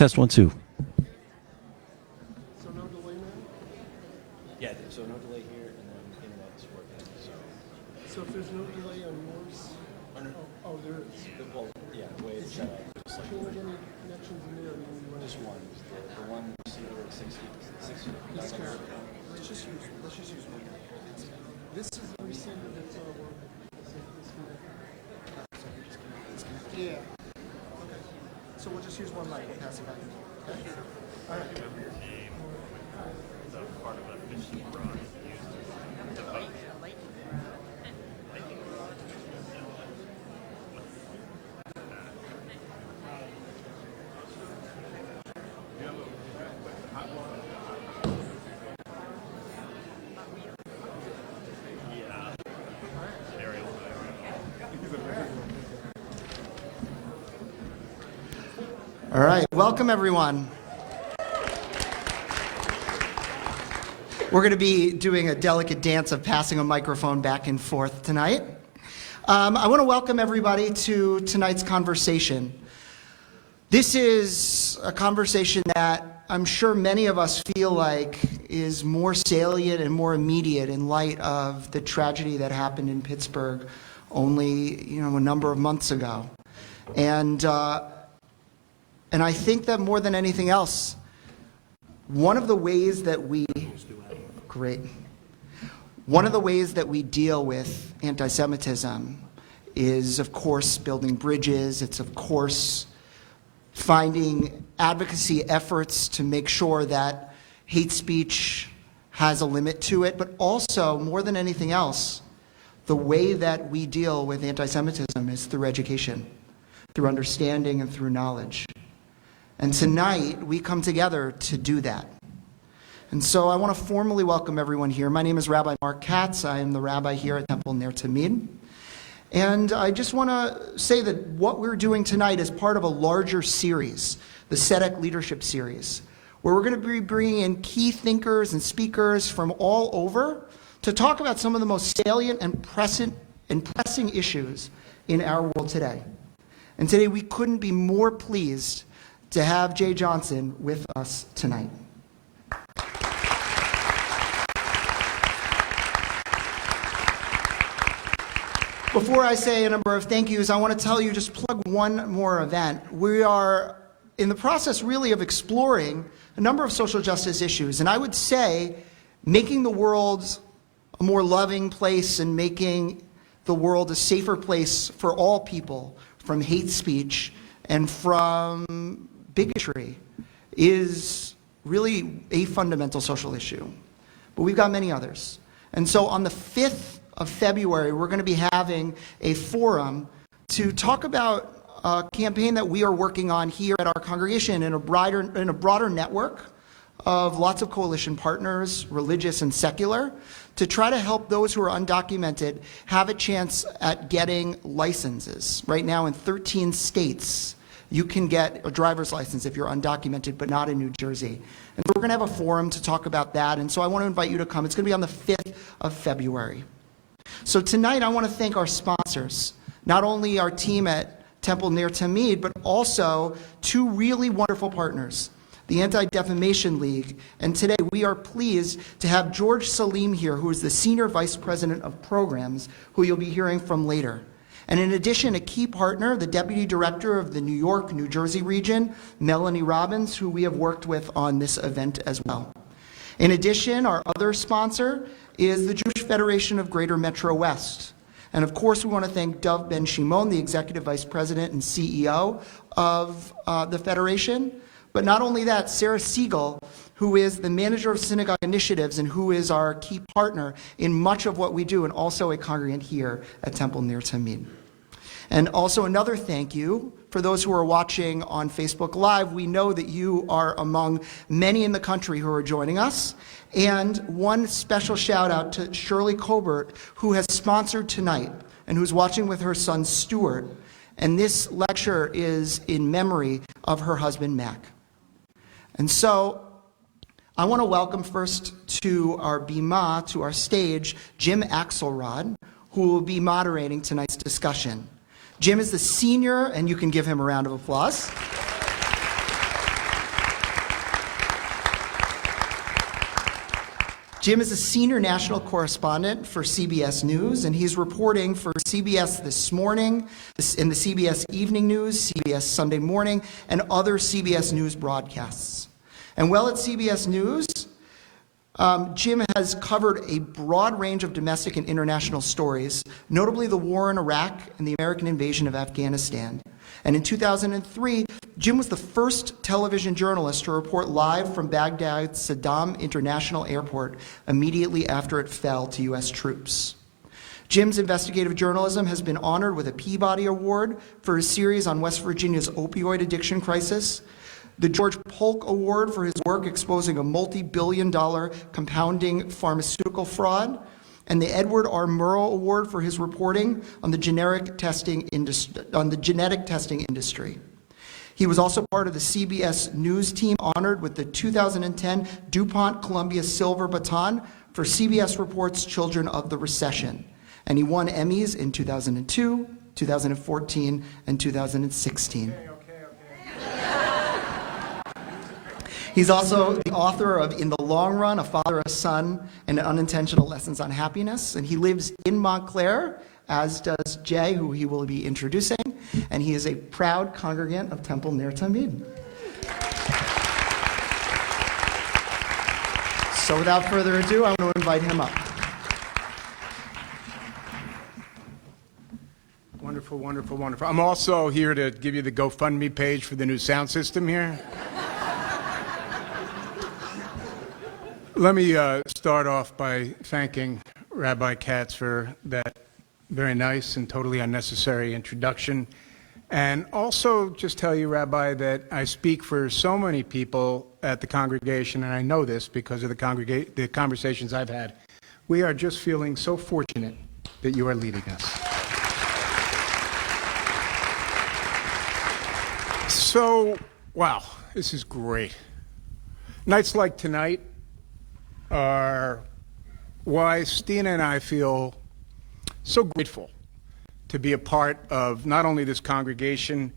Test 1, 2. So no delay now? Yeah, so no delay here, and then internet's working. So if there's no delay on yours, oh, there is. Well, yeah, the way it's set up. Just like Can you have any connections in there? just one. The one receiver at 60. Let's just use one. This is the receiver that's on one. Yeah. Okay. So we'll just use one mic. We'll pass it back. Okay. All right. All right, welcome everyone. We're going to be doing a delicate dance of passing a microphone back and forth tonight. I want to welcome everybody to tonight's conversation. This is a conversation that I'm sure many of us feel like is more salient and more immediate in light of the tragedy that happened in Pittsburgh only, a number of months ago. And I think that more than anything else, one of the ways that we deal with anti-Semitism is, of course, building bridges. It's, of course, finding advocacy efforts to make sure that hate speech has a limit to it, but also, more than anything else, the way that we deal with anti-Semitism is through education, through understanding, and through knowledge. And tonight, we come together to do that. And so I want to formally welcome everyone here. My name is Rabbi Mark Katz. I am the rabbi here at Temple Ner Tamid. And I just want to say that what we're doing tonight is part of a larger series, the Tzedek Leadership Series, where we're going to be bringing in key thinkers and speakers from all over to talk about some of the most salient and pressing issues in our world today. And today we couldn't be more pleased to have Jay Johnson with us tonight. Before I say a number of thank yous, I want to tell you, just plug one more event. We are in the process really of exploring a number of social justice issues, and I would say making the world a more loving place and making the world a safer place for all people from hate speech and from bigotry is really a fundamental social issue. But we've got many others. And so on the 5th of February, we're going to be having a forum to talk about a campaign that we are working on here at our congregation in a broader network of lots of coalition partners, religious and secular, to try to help those who are undocumented have a chance at getting licenses. Right now in 13 states, you can get a driver's license if you're undocumented, but not in New Jersey. And so we're going to have a forum to talk about that, and so I want to invite you to come. It's going to be on the 5th of February. So tonight I want to thank our sponsors, not only our team at Temple Ner Tamid, but also two really wonderful partners, the Anti-Defamation League, and today we are pleased to have George Salim here, who is the Senior Vice President of Programs, who you'll be hearing from later. And in addition, a key partner, the Deputy Director of the New York, New Jersey region, Melanie Robbins, who we have worked with on this event as well. In addition, our other sponsor is the Jewish Federation of Greater Metro West. And of course, we want to thank Dov Ben Shimon, the Executive Vice President and CEO of the Federation. But not only that, Sarah Siegel, who is the Manager of Synagogue Initiatives and who is our key partner in much of what we do, and also a congregant here at Temple Ner Tamid. And also another thank you for those who are watching on Facebook Live. We know that you are among many in the country who are joining us. And one special shout out to Shirley Colbert, who has sponsored tonight and who's watching with her son Stuart. And this lecture is in memory of her husband, Mac. And so I want to welcome first to our bima, to our stage, Jim Axelrod, who will be moderating tonight's discussion. Jim is the senior, and you can give him a round of applause. Jim is a senior national correspondent for CBS News, and he's reporting for CBS This Morning, in the CBS Evening News, CBS Sunday Morning, and other CBS News broadcasts. And while at CBS News, Jim has covered a broad range of domestic and international stories, notably the war in Iraq and the American invasion of Afghanistan. And in 2003, Jim was the first television journalist to report live from Baghdad's Saddam International Airport immediately after it fell to U.S. troops. Jim's investigative journalism has been honored with a Peabody Award for his series on West Virginia's opioid addiction crisis, the George Polk Award for his work exposing a multi-billion-dollar compounding pharmaceutical fraud, and the Edward R. Murrow Award for his reporting on the genetic testing industry. He was also part of the CBS News team honored with the 2010 DuPont Columbia Silver Baton for CBS Reports Children of the Recession. And he won Emmys in 2002, 2014, and 2016. He's also the author of In the Long Run, A Father, a Son, and Unintentional Lessons on Happiness. And he lives in Montclair, as does Jay, who he will be introducing. And he is a proud congregant of Temple Ner Tamid. So without further ado, I want to invite him up. Wonderful, wonderful, wonderful. I'm also here to give you the GoFundMe page for the new sound system here. Let me start off by thanking Rabbi Katz for that very nice and totally unnecessary introduction. And also just tell you, Rabbi, that I speak for so many people at the congregation, and I know this because of the conversations I've had. We are just feeling so fortunate that you are leading us. So, wow, this is great. Nights like tonight are why Stina and I feel so grateful to be a part of not only this congregation,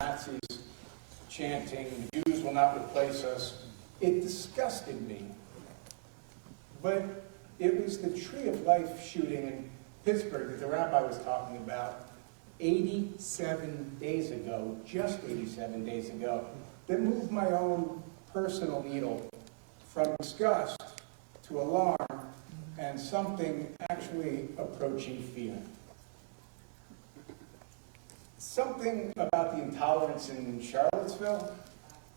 Nazis chanting, "The Jews will not replace us." It disgusted me. But it was the Tree of Life shooting in Pittsburgh that the rabbi was talking about 87 days ago, just 87 days ago, that moved my own personal needle from disgust to alarm and something actually approaching fear. Something about the intolerance in Charlottesville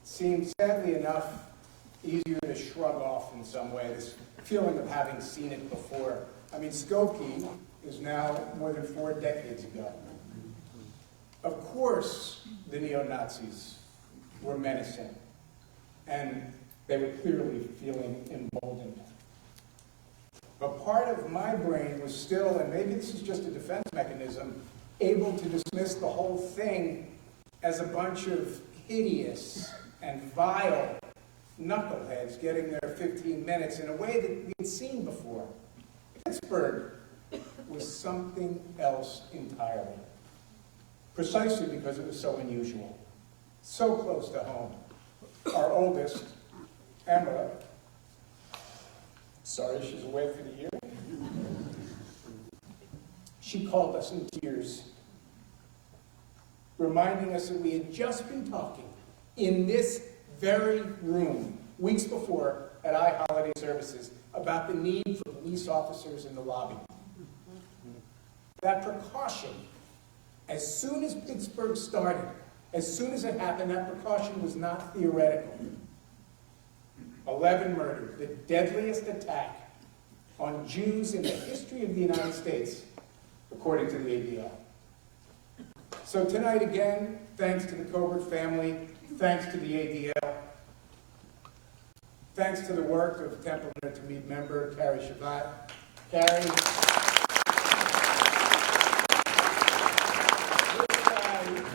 seemed, sadly enough, easier to shrug off in some way, this feeling of having seen it before. I mean, Skokie is now more than 4 decades ago. Of course, the neo-Nazis were menacing, and they were clearly feeling emboldened. But part of my brain was still, and maybe this is just a defense mechanism, able to dismiss the whole thing as a bunch of hideous and vile knuckleheads getting their 15 minutes in a way that we'd seen before. Pittsburgh was something else entirely, precisely because it was so unusual, so close to home. Our oldest, Emma, sorry she's away for the year, she called us in tears, reminding us that we had just been talking in this very room, weeks before at holiday services, about the need for police officers in the lobby. That precaution, as soon as Pittsburgh started, as soon as it happened, that precaution was not theoretical. 9/11 murder, the deadliest attack on Jews in the history of the United States, according to the ADL. So tonight again, thanks to the Colbert family, thanks to the ADL, thanks to the work of Temple Intermediate member Carrie Shabbat. Carrie,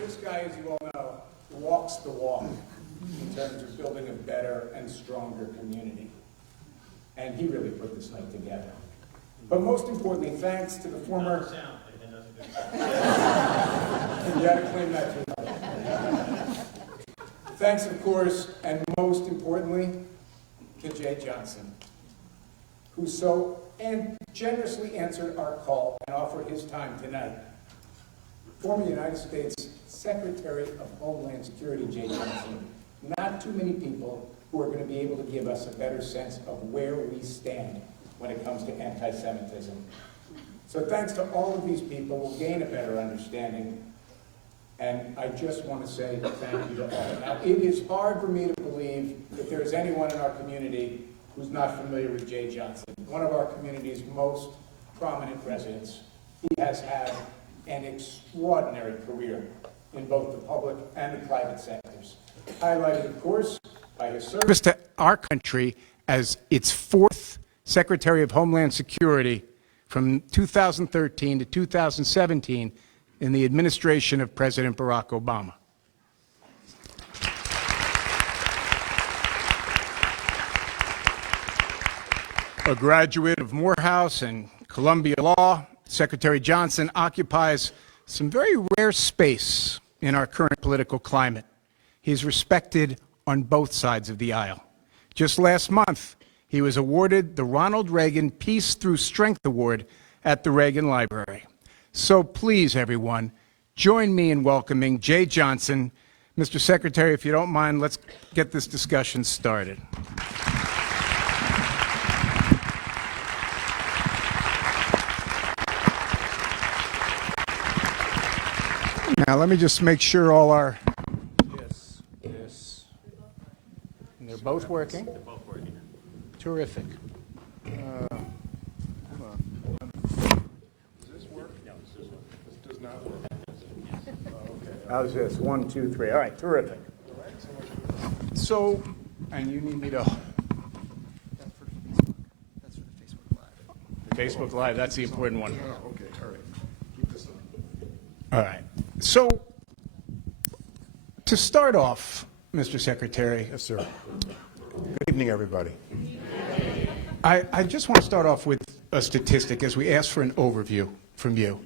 this guy, as you all know, walks the walk in terms of building a better and stronger community. And he really put this night together. But most importantly, thanks to the former... You got to claim that too. Thanks, of course, and most importantly, to Jay Johnson, who so generously answered our call and offered his time tonight. Former United States Secretary of Homeland Security, Jay Johnson. Not too many people who are going to be able to give us a better sense of where we stand when it comes to anti-Semitism. So thanks to all of these people, we'll gain a better understanding. And I just want to say thank you to all. Now, it is hard for me to believe that there is anyone in our community who's not familiar with Jay Johnson, one of our community's most prominent residents. He has had an extraordinary career in both the public and the private sectors, highlighted, of course, by his service to our country as its fourth Secretary of Homeland Security from 2013 to 2017 in the administration of President Barack Obama. A graduate of Morehouse and Columbia Law, Secretary Johnson occupies some very rare space in our current political climate. He is respected on both sides of the aisle. Just last month, he was awarded the Ronald Reagan Peace Through Strength Award at the Reagan Library. So please, everyone, join me in welcoming Jay Johnson. Mr. Secretary, if you don't mind, let's get this discussion started. Now, let me just make sure all our... Yes. And they're both working? They're both working. Terrific. Hold on. Does this work? No, this does not work. Okay. How's this? 1, 2, 3. All right, terrific. All right, so much. So, and you need me to... That's for the Facebook Live. Facebook Live, that's the important one. Oh, okay, all right. Keep this on. All right. So, to start off, Mr. Secretary... Yes, sir. Good evening, everybody. I just want to start off with a statistic as we ask for an overview from you.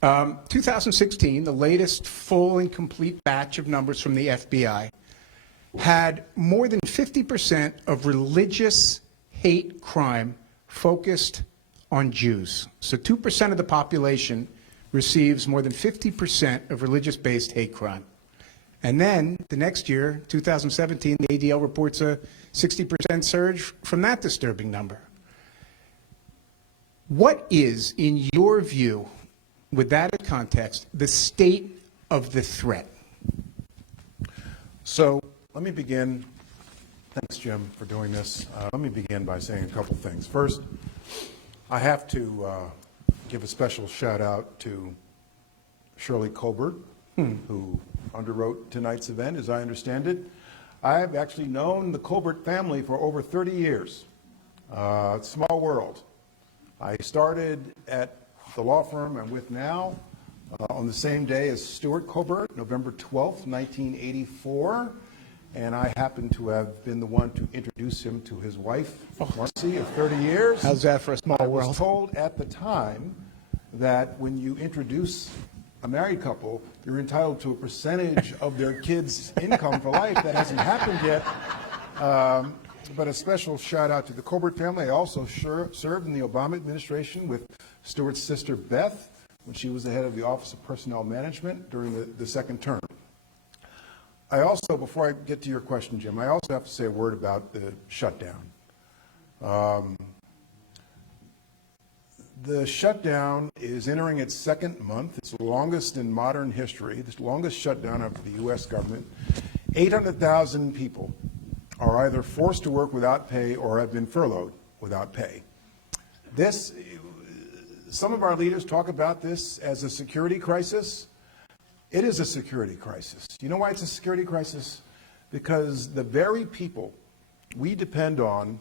2016, the latest full and complete batch of numbers from the FBI, had more than 50% of religious hate crime focused on Jews. So 2% of the population receives more than 50% of religious-based hate crime. And then the next year, 2017, the ADL reports a 60% surge from that disturbing number. What is, in your view, with that in context, the state of the threat? So let me begin. Thanks, Jim, for doing this. Let me begin by saying a couple things. First, I have to give a special shout out to Shirley Colbert, who underwrote tonight's event, as I understand it. I have actually known the Colbert family for over 30 years. Small world. I started at the law firm I'm with now on the same day as Stuart Colbert, November 12th, 1984. And I happen to have been the one to introduce him to his wife, Marcy, of 30 years. How's that for a small world? I was told at the time that when you introduce a married couple, you're entitled to a percentage of their kids' income for life. That hasn't happened yet. But a special shout out to the Colbert family. I also served in the Obama administration with Stuart's sister Beth when she was the head of the Office of Personnel Management during the second term. I also, before I get to your question, Jim, I also have to say a word about the shutdown. The shutdown is entering its second month. It's the longest in modern history, the longest shutdown of the U.S. government. 800,000 people are either forced to work without pay or have been furloughed without pay. Some of our leaders talk about this as a security crisis. It is a security crisis. You know why it's a security crisis? Because the very people we depend on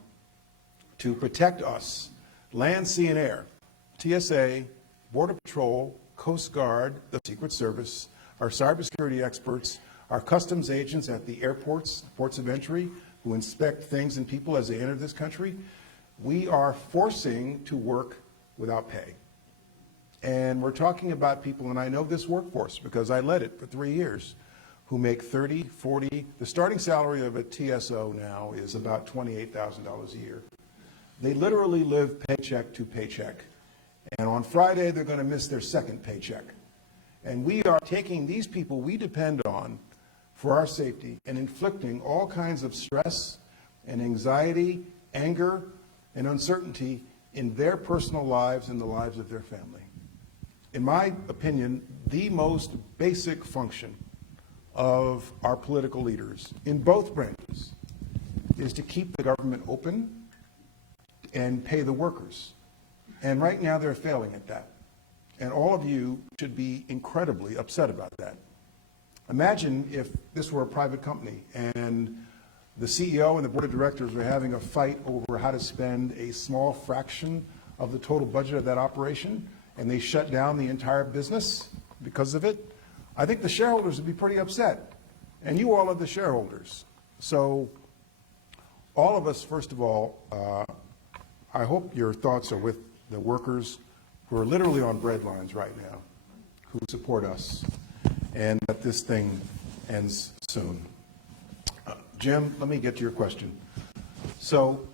to protect us, land, sea, and air, TSA, Border Patrol, Coast Guard, the Secret Service, our cybersecurity experts, our customs agents at the airports, ports of entry, who inspect things and people as they enter this country, we are forcing to work without pay. And we're talking about people, and I know this workforce because I led it for 3 years, who make 30, 40, the starting salary of a TSO now is about $28,000 a year. They literally live paycheck to paycheck. And on Friday, they're going to miss their second paycheck. And we are taking these people we depend on for our safety and inflicting all kinds of stress and anxiety, anger, and uncertainty in their personal lives and the lives of their family. In my opinion, the most basic function of our political leaders in both branches is to keep the government open and pay the workers. And right now they're failing at that. And all of you should be incredibly upset about that. Imagine if this were a private company and the CEO and the board of directors were having a fight over how to spend a small fraction of the total budget of that operation, and they shut down the entire business because of it. I think the shareholders would be pretty upset. And you all are the shareholders. So all of us, first of all, I hope your thoughts are with the workers who are literally on bread lines right now, who support us, and that this thing ends soon. Jim, let me get to your question. So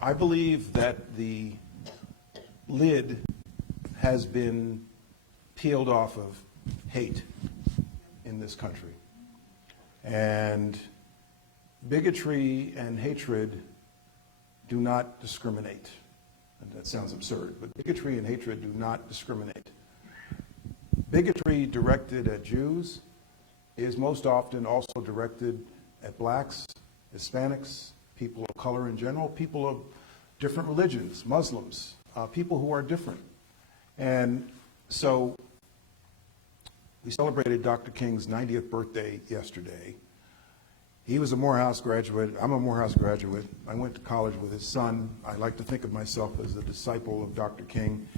I believe that the lid has been peeled off of hate in this country. And bigotry and hatred do not discriminate. And that sounds absurd, but bigotry and hatred do not discriminate. Bigotry directed at Jews is most often also directed at blacks, Hispanics, people of color in general, people of different religions, Muslims, people who are different. And so we celebrated Dr. King's 90th birthday yesterday. He was a Morehouse graduate. I'm a Morehouse graduate. I went to college with his son. I like to think of myself as a disciple of Dr. King.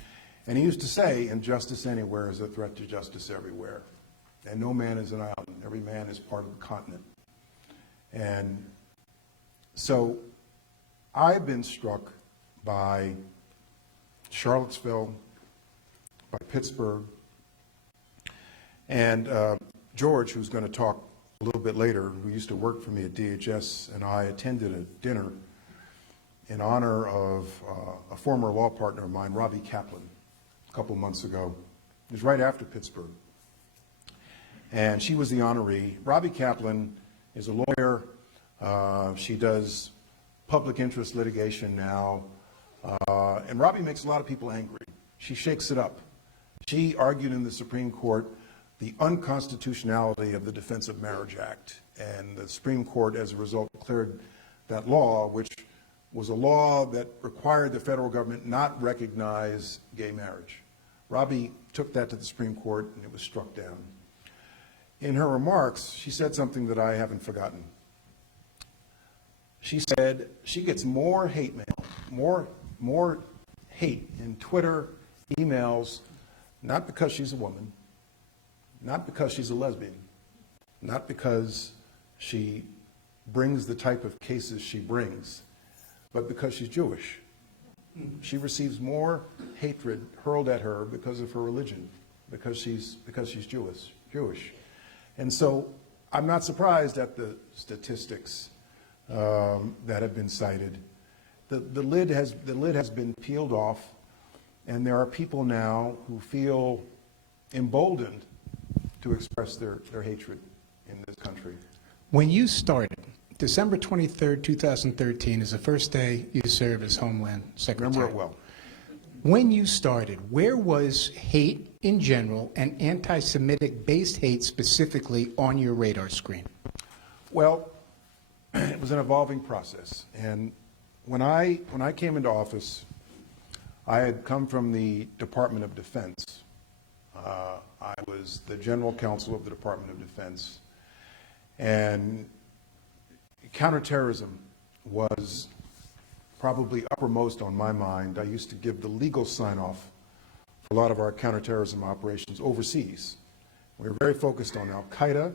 And he used to say, injustice anywhere is a threat to justice everywhere. And no man is an island. Every man is part of the continent. And so I've been struck by Charlottesville, by Pittsburgh, and George, who's going to talk a little bit later, who used to work for me at DHS, and I attended a dinner in honor of a former law partner of mine, Robbie Kaplan, a couple months ago. It was right after Pittsburgh. And she was the honoree. Robbie Kaplan is a lawyer. She does public interest litigation now. And Robbie makes a lot of people angry. She shakes it up. She argued in the Supreme Court the unconstitutionality of the Defense of Marriage Act. And the Supreme Court, as a result, declared that law, which was a law that required the federal government not recognize gay marriage. Robbie took that to the Supreme Court, and it was struck down. In her remarks, she said something that I haven't forgotten. She said she gets more hate mail, more hate in Twitter, emails, not because she's a woman, not because she's a lesbian, not because she brings the type of cases she brings, but because she's Jewish. She receives more hatred hurled at her because of her religion, because she's Jewish. And so I'm not surprised at the statistics that have been cited. The lid has been peeled off, and there are people now who feel emboldened to express their hatred in this country. When you started, December 23rd, 2013 is the first day you served as Homeland Secretary. Remember it well. When you started, where was hate in general and anti-Semitic based hate specifically on your radar screen? Well, it was an evolving process. And when I came into office, I had come from the Department of Defense. I was the general counsel of the Department of Defense. And counterterrorism was probably uppermost on my mind. I used to give the legal sign-off for a lot of our counterterrorism operations overseas. We were very focused on Al-Qaeda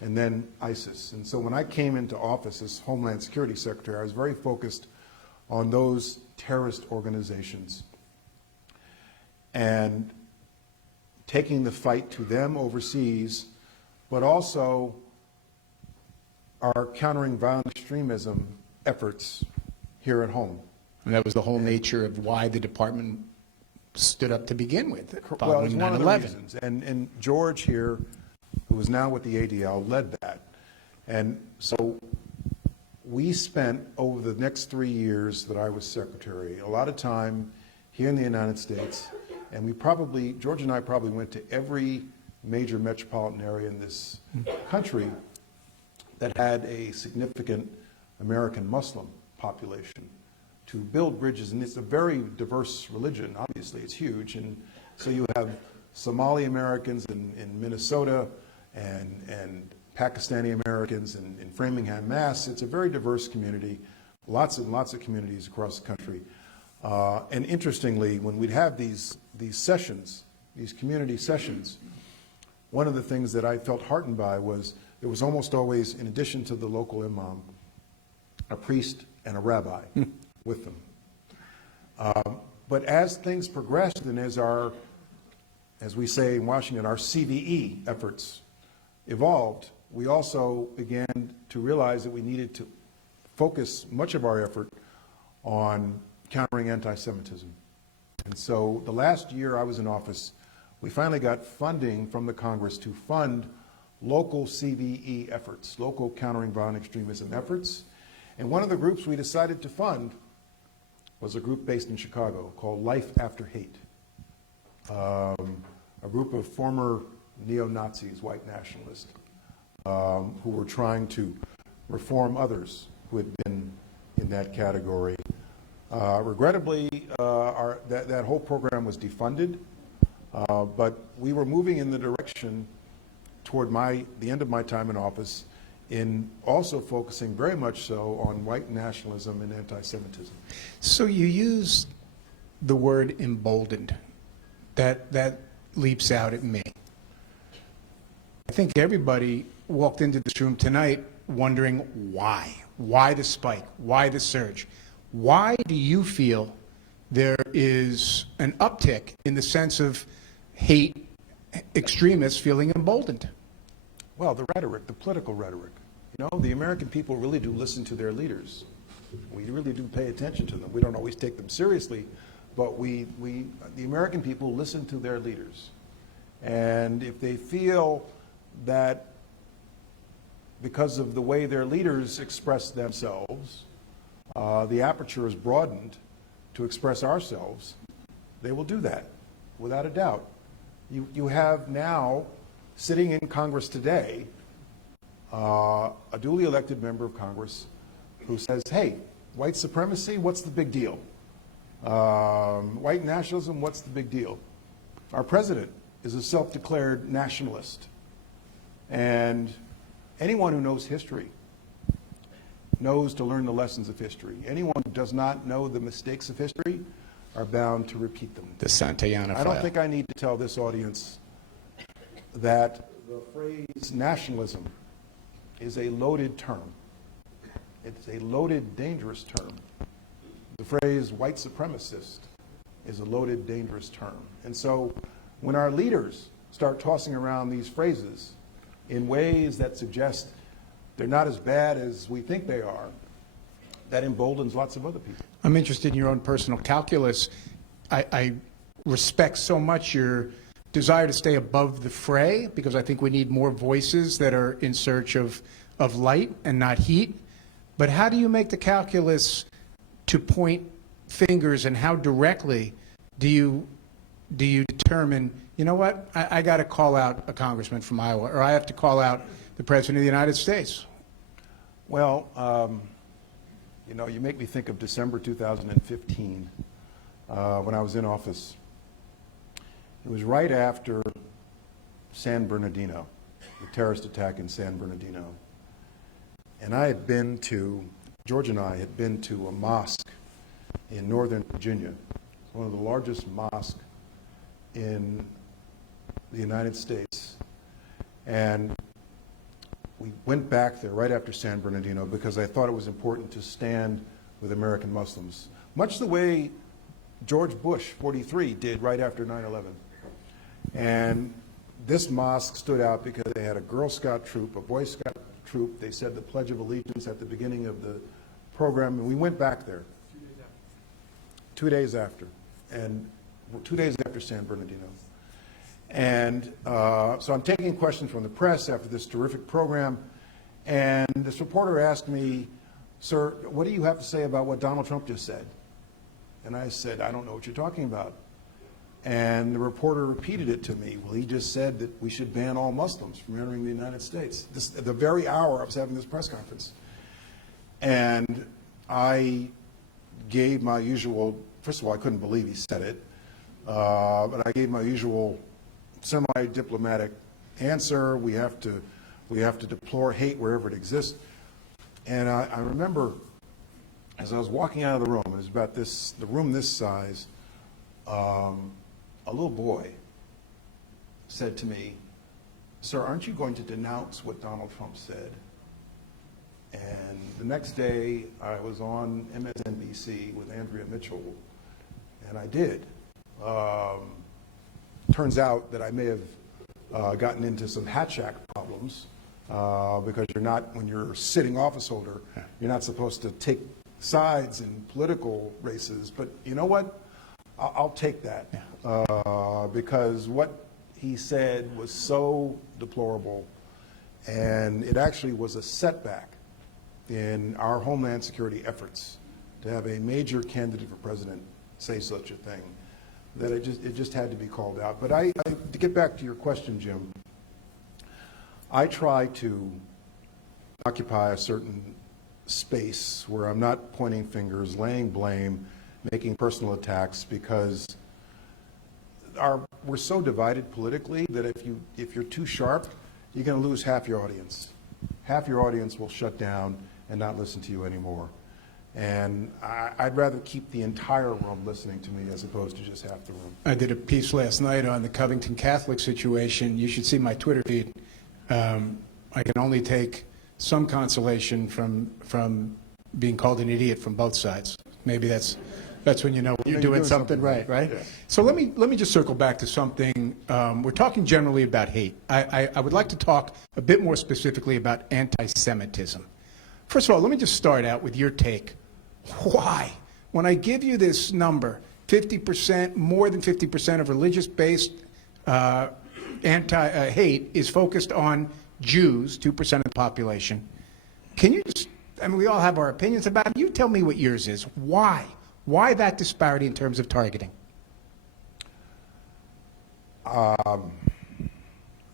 and then ISIS. And so when I came into office as Homeland Security Secretary, I was very focused on those terrorist organizations and taking the fight to them overseas, but also our countering violent extremism efforts here at home. And that was the whole nature of why the department stood up to begin with, Well, it's following one of the 9/11. reasons. And George here, who is now with the ADL, led that. And so we spent, over the next 3 years that I was secretary, a lot of time here in the United States. And we probably, George and I probably went to every major metropolitan area in this country that had a significant American Muslim population to build bridges. And it's a very diverse religion, obviously, it's huge. And so you have Somali Americans in Minnesota and Pakistani Americans in Framingham, Mass. It's a very diverse community, lots and lots of communities across the country. And interestingly, when we'd have these sessions, these community sessions, one of the things that I felt heartened by was there was almost always, in addition to the local imam, a priest and a rabbi with them. But as things progressed and as we say in Washington, our CVE efforts evolved, we also began to realize that we needed to focus much of our effort on countering anti-Semitism. And so the last year I was in office, we finally got funding from the Congress to fund local CVE efforts, local countering violent extremism efforts. And one of the groups we decided to fund was a group based in Chicago called Life After Hate, a group of former neo-Nazis, white nationalists, who were trying to reform others who had been in that category. Regrettably, that whole program was defunded, but we were moving in the direction toward the end of my time in office in also focusing very much so on white nationalism and anti-Semitism. So you use the word emboldened. That leaps out at me. I think everybody walked into this room tonight wondering why. Why the spike? Why the surge? Why do you feel there is an uptick in the sense of hate extremists feeling emboldened? Well, the rhetoric, the political rhetoric. You know, the American people really do listen to their leaders. We really do pay attention to them. We don't always take them seriously, but the American people listen to their leaders. And if they feel that because of the way their leaders express themselves, the aperture is broadened to express ourselves, they will do that, without a doubt. You have now, sitting in Congress today, a duly elected member of Congress who says, hey, white supremacy, what's the big deal? White nationalism, what's the big deal? Our president is a self-declared nationalist. And anyone who knows history knows to learn the lessons of history. Anyone who does not know the mistakes of history are bound to repeat them. The Santayana I don't file. think I need to tell this audience that the phrase nationalism is a loaded term. It's a loaded, dangerous term. The phrase white supremacist is a loaded, dangerous term. And so when our leaders start tossing around these phrases in ways that suggest they're not as bad as we think they are, that emboldens lots of other people. I'm interested in your own personal calculus. I respect so much your desire to stay above the fray, because I think we need more voices that are in search of light and not heat. But how do you make the calculus to point fingers, and how directly do you determine, you know what, I got to call out a congressman from Iowa, or I have to call out the President of the United States? Well, you know, you make me think of December 2015 when I was in office. It was right after San Bernardino, the terrorist attack in San Bernardino. And I had been to, George and I had been to a mosque in Northern Virginia. It's one of the largest mosques in the United States. And we went back there right after San Bernardino because I thought it was important to stand with American Muslims, much the way George Bush, 43, did right after 9/11. And this mosque stood out because they had a Girl Scout troop, a Boy Scout troop. They said the Pledge of Allegiance at the beginning of the program, and we went back there. 2 days after. And 2 days after San Bernardino. And so I'm taking questions from the press after this terrific program, and this reporter asked me, "Sir, what do you have to say about what Donald Trump just said?" And I said, "I don't know what you're talking about." And the reporter repeated it to me. "Well, he just said that we should ban all Muslims from entering the United States." This, at the very hour I was having this press conference. And I gave my usual, first of all, I couldn't believe he said it, but I gave my usual semi-diplomatic answer. We have to deplore hate wherever it exists. And I remember as I was walking out of the room, it was about this, the room this size, a little boy said to me, "Sir, aren't you going to denounce what Donald Trump said?" And the next day, I was on MSNBC with Andrea Mitchell, and I did. Turns out that I may have gotten into some hat shack problems because you're not, when you're a sitting office holder, you're not supposed to take sides in political races. But you know what? I'll take that because what he said was so deplorable, and it actually was a setback in our Homeland Security efforts to have a major candidate for president say such a thing, that it just had to be called out. But to get back to your question, Jim, I try to occupy a certain space where I'm not pointing fingers, laying blame, making personal attacks, because we're so divided politically that if you're too sharp, you're going to lose half your audience. Half your audience will shut down and not listen to you anymore. And I'd rather keep the entire room listening to me as opposed to just half the room. I did a piece last night on the Covington Catholic situation. You should see my Twitter feed. I can only take some consolation from being called an idiot from both sides. Maybe that's when you know you're doing something right? Yeah. So let me just circle back to something. We're talking generally about hate. I would like to talk a bit more specifically about anti-Semitism. First of all, let me just start out with your take. Why? When I give you this number, 50%, more than 50% of religious-based hate is focused on Jews, 2% of the population. Can you just, I mean, we all have our opinions about it. You tell me what yours is. Why? Why that disparity in terms of targeting?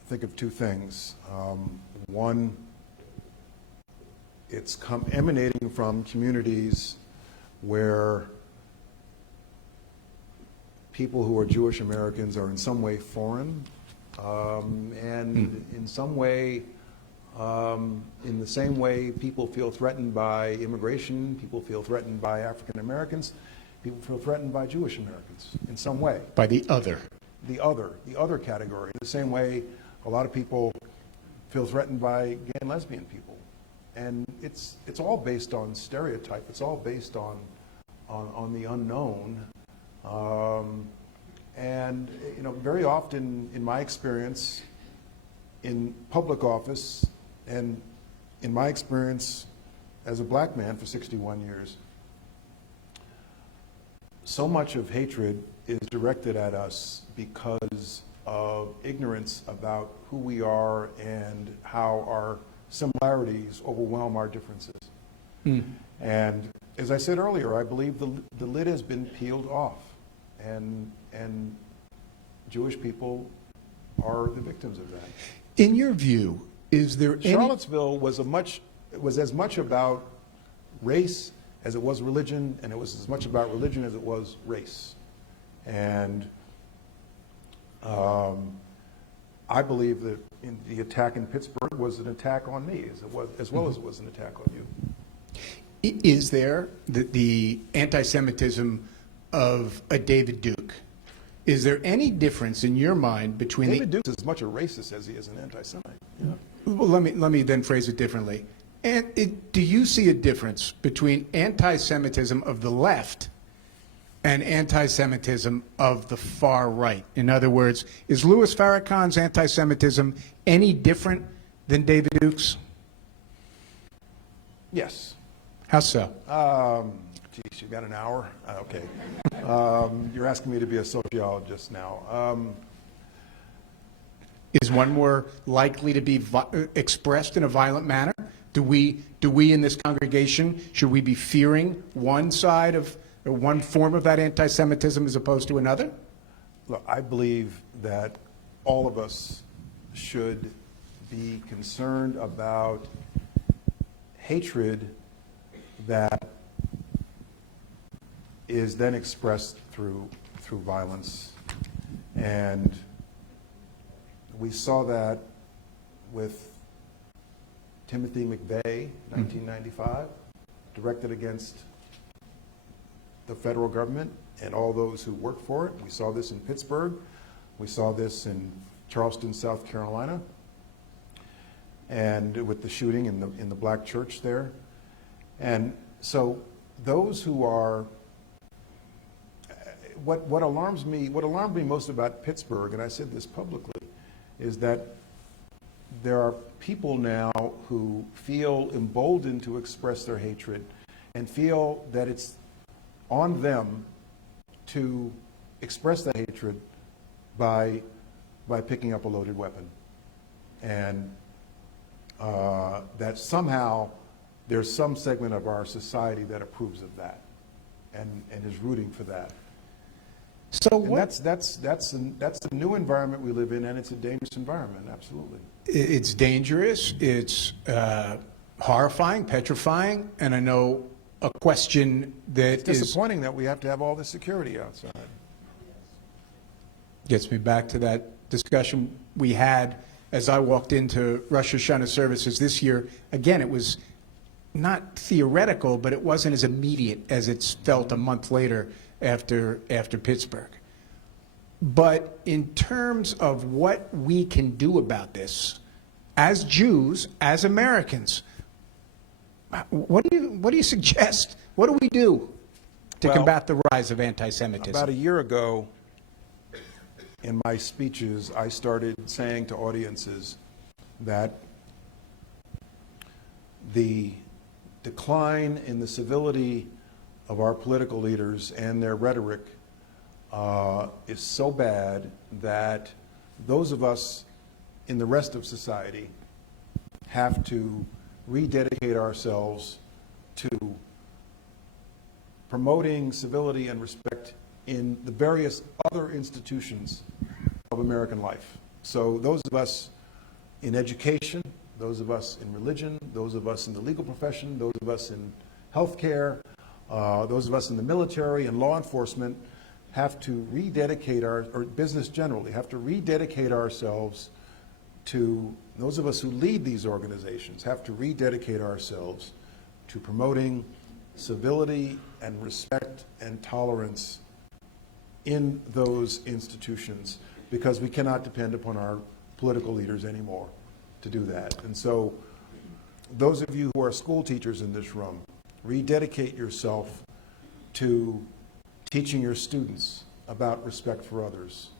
Think of two things. One, it's emanating from communities where people who are Jewish Americans are in some way foreign, and in some way, in the same way people feel threatened by immigration, people feel threatened by African Americans, people feel threatened by Jewish Americans in some way. By the other. The other category. In the same way, a lot of people feel threatened by gay and lesbian people. And it's all based on stereotype. It's all based on the unknown. And you know, very often, in my experience, in public office, and in my experience as a black man for 61 years, so much of hatred is directed at us because of ignorance about who we are and how our similarities overwhelm our differences. And as I said earlier, I believe the lid has been peeled off, and Jewish people are the victims of that. In your view, is there any... Charlottesville was a much, was as much about race as it was religion, and it was as much about religion as it was race. And I believe that the attack in Pittsburgh was an attack on me, as well as it was an attack on you. Is there the anti-Semitism of a David Duke? Is there any difference in your mind between David Duke is as much a racist as he is an anti-Semite. Yeah. Well, let me then phrase it differently. Do you see a difference between anti-Semitism of the left and anti-Semitism of the far right? In other words, is Louis Farrakhan's anti-Semitism any different than David Duke's? Yes. How so? Geez, you got an hour? Okay. You're asking me to be a sociologist now. Is one more likely to be expressed in a violent manner? Do we in this congregation, should we be fearing one side of, or one form of that anti-Semitism as opposed to another? Look, I believe that all of us should be concerned about hatred that is then expressed through violence. And we saw that with Timothy McVeigh, 1995, directed against the federal government and all those who work for it. We saw this in Pittsburgh. We saw this in Charleston, South Carolina, and with the shooting in the black church there. And so those who are, what alarmed me most about Pittsburgh, and I said this publicly, is that there are people now who feel emboldened to express their hatred and feel that it's on them to express that hatred by picking up a loaded weapon. And that somehow there's some segment of our society that approves of that and is rooting for that. So and that's the new environment we live in, and it's a dangerous environment, absolutely. It's dangerous, it's horrifying, petrifying, and I know a question that It's disappointing that we have to have all this security outside. Gets me back to that discussion we had as I walked into Rosh Hashanah services this year. Again, it was not theoretical, but it wasn't as immediate as it's felt a month later after Pittsburgh. But in terms of what we can do about this, as Jews, as Americans, what do you suggest? What do we do to combat the rise of anti-Semitism? About a year ago, in my speeches, I started saying to audiences that the decline in the civility of our political leaders and their rhetoric is so bad that those of us in the rest of society have to rededicate ourselves to promoting civility and respect in the various other institutions of American life. So those of us in education, those of us in religion, those of us in the legal profession, those of us in healthcare, those of us in the military and law enforcement have to rededicate or business generally, have to rededicate ourselves to, those of us who lead these organizations have to rededicate ourselves to promoting civility and respect and tolerance in those institutions, because we cannot depend upon our political leaders anymore to do that. And so those of you who are school teachers in this room, rededicate yourself to teaching your students about respect for others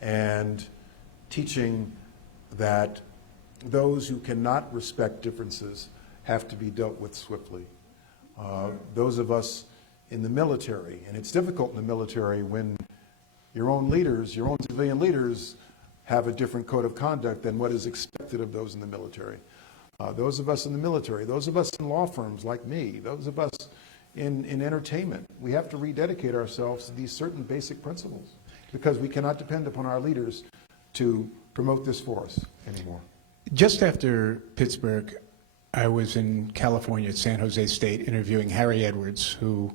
and teaching that those who cannot respect differences have to be dealt with swiftly. Those of us in the military, and it's difficult in the military when your own leaders, your own civilian leaders, have a different code of conduct than what is expected of those in the military. Those of us in the military, those of us in law firms like me, those of us in entertainment, we have to rededicate ourselves to these certain basic principles because we cannot depend upon our leaders to promote this for us anymore. Just after Pittsburgh, I was in California at San Jose State interviewing Harry Edwards, who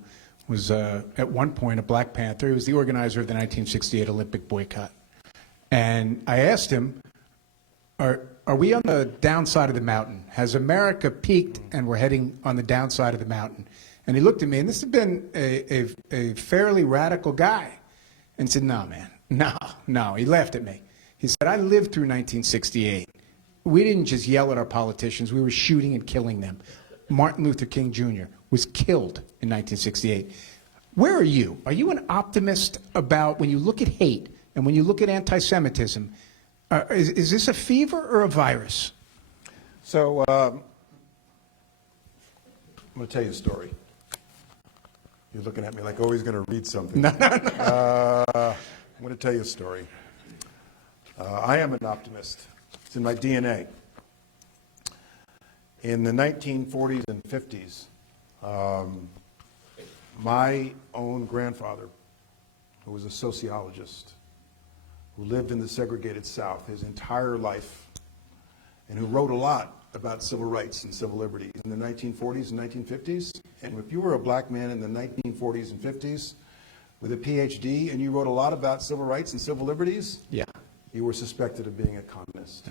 was at one point a Black Panther. He was the organizer of the 1968 Olympic boycott. And I asked him, are we on the downside of the mountain? Has America peaked and we're heading on the downside of the mountain? And he looked at me, and this had been a fairly radical guy, and said, no, man, no. He laughed at me. He said, I lived through 1968. We didn't just yell at our politicians. We were shooting and killing them. Martin Luther King Jr. was killed in 1968. Where are you? Are you an optimist about when you look at hate and when you look at anti-Semitism? Is this a fever or a virus? So I'm going to tell you a story. You're looking at me like, oh, he's going to read something. No. I'm going to tell you a story. I am an optimist. It's in my DNA. In the 1940s and 50s, my own grandfather, who was a sociologist, who lived in the segregated South his entire life, and who wrote a lot about civil rights and civil liberties in the 1940s and 1950s. And if you were a black man in the 1940s and 50s with a PhD and you wrote a lot about civil rights and civil liberties, Yeah. you were suspected of being a communist.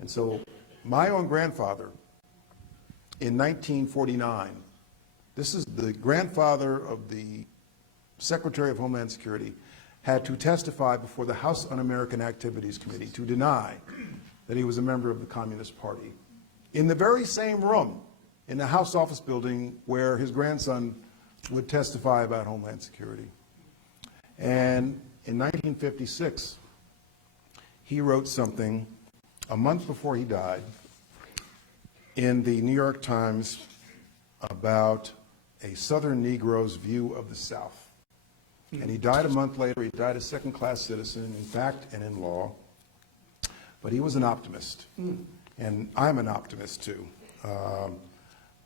And so my own grandfather, in 1949, this is the grandfather of the Secretary of Homeland Security, had to testify before the House Un-American Activities Committee to deny that he was a member of the Communist Party. In the very same room, in the House office building where his grandson would testify about Homeland Security. And in 1956, he wrote something a month before he died in the New York Times about a Southern Negro's view of the South. And he died a month later. He died a second-class citizen, in fact and in law. But he was an optimist. And I'm an optimist, too.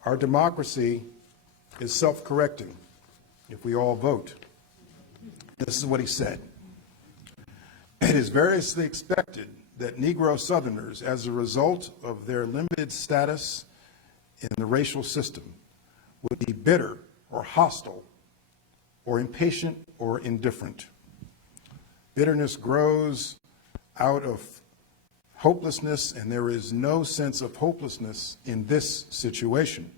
Our democracy is self-correcting if we all vote. This is what he said. It is variously expected that Negro Southerners, as a result of their limited status in the racial system, would be bitter or hostile or impatient or indifferent. Bitterness grows out of hopelessness, and there is no sense of hopelessness in this situation.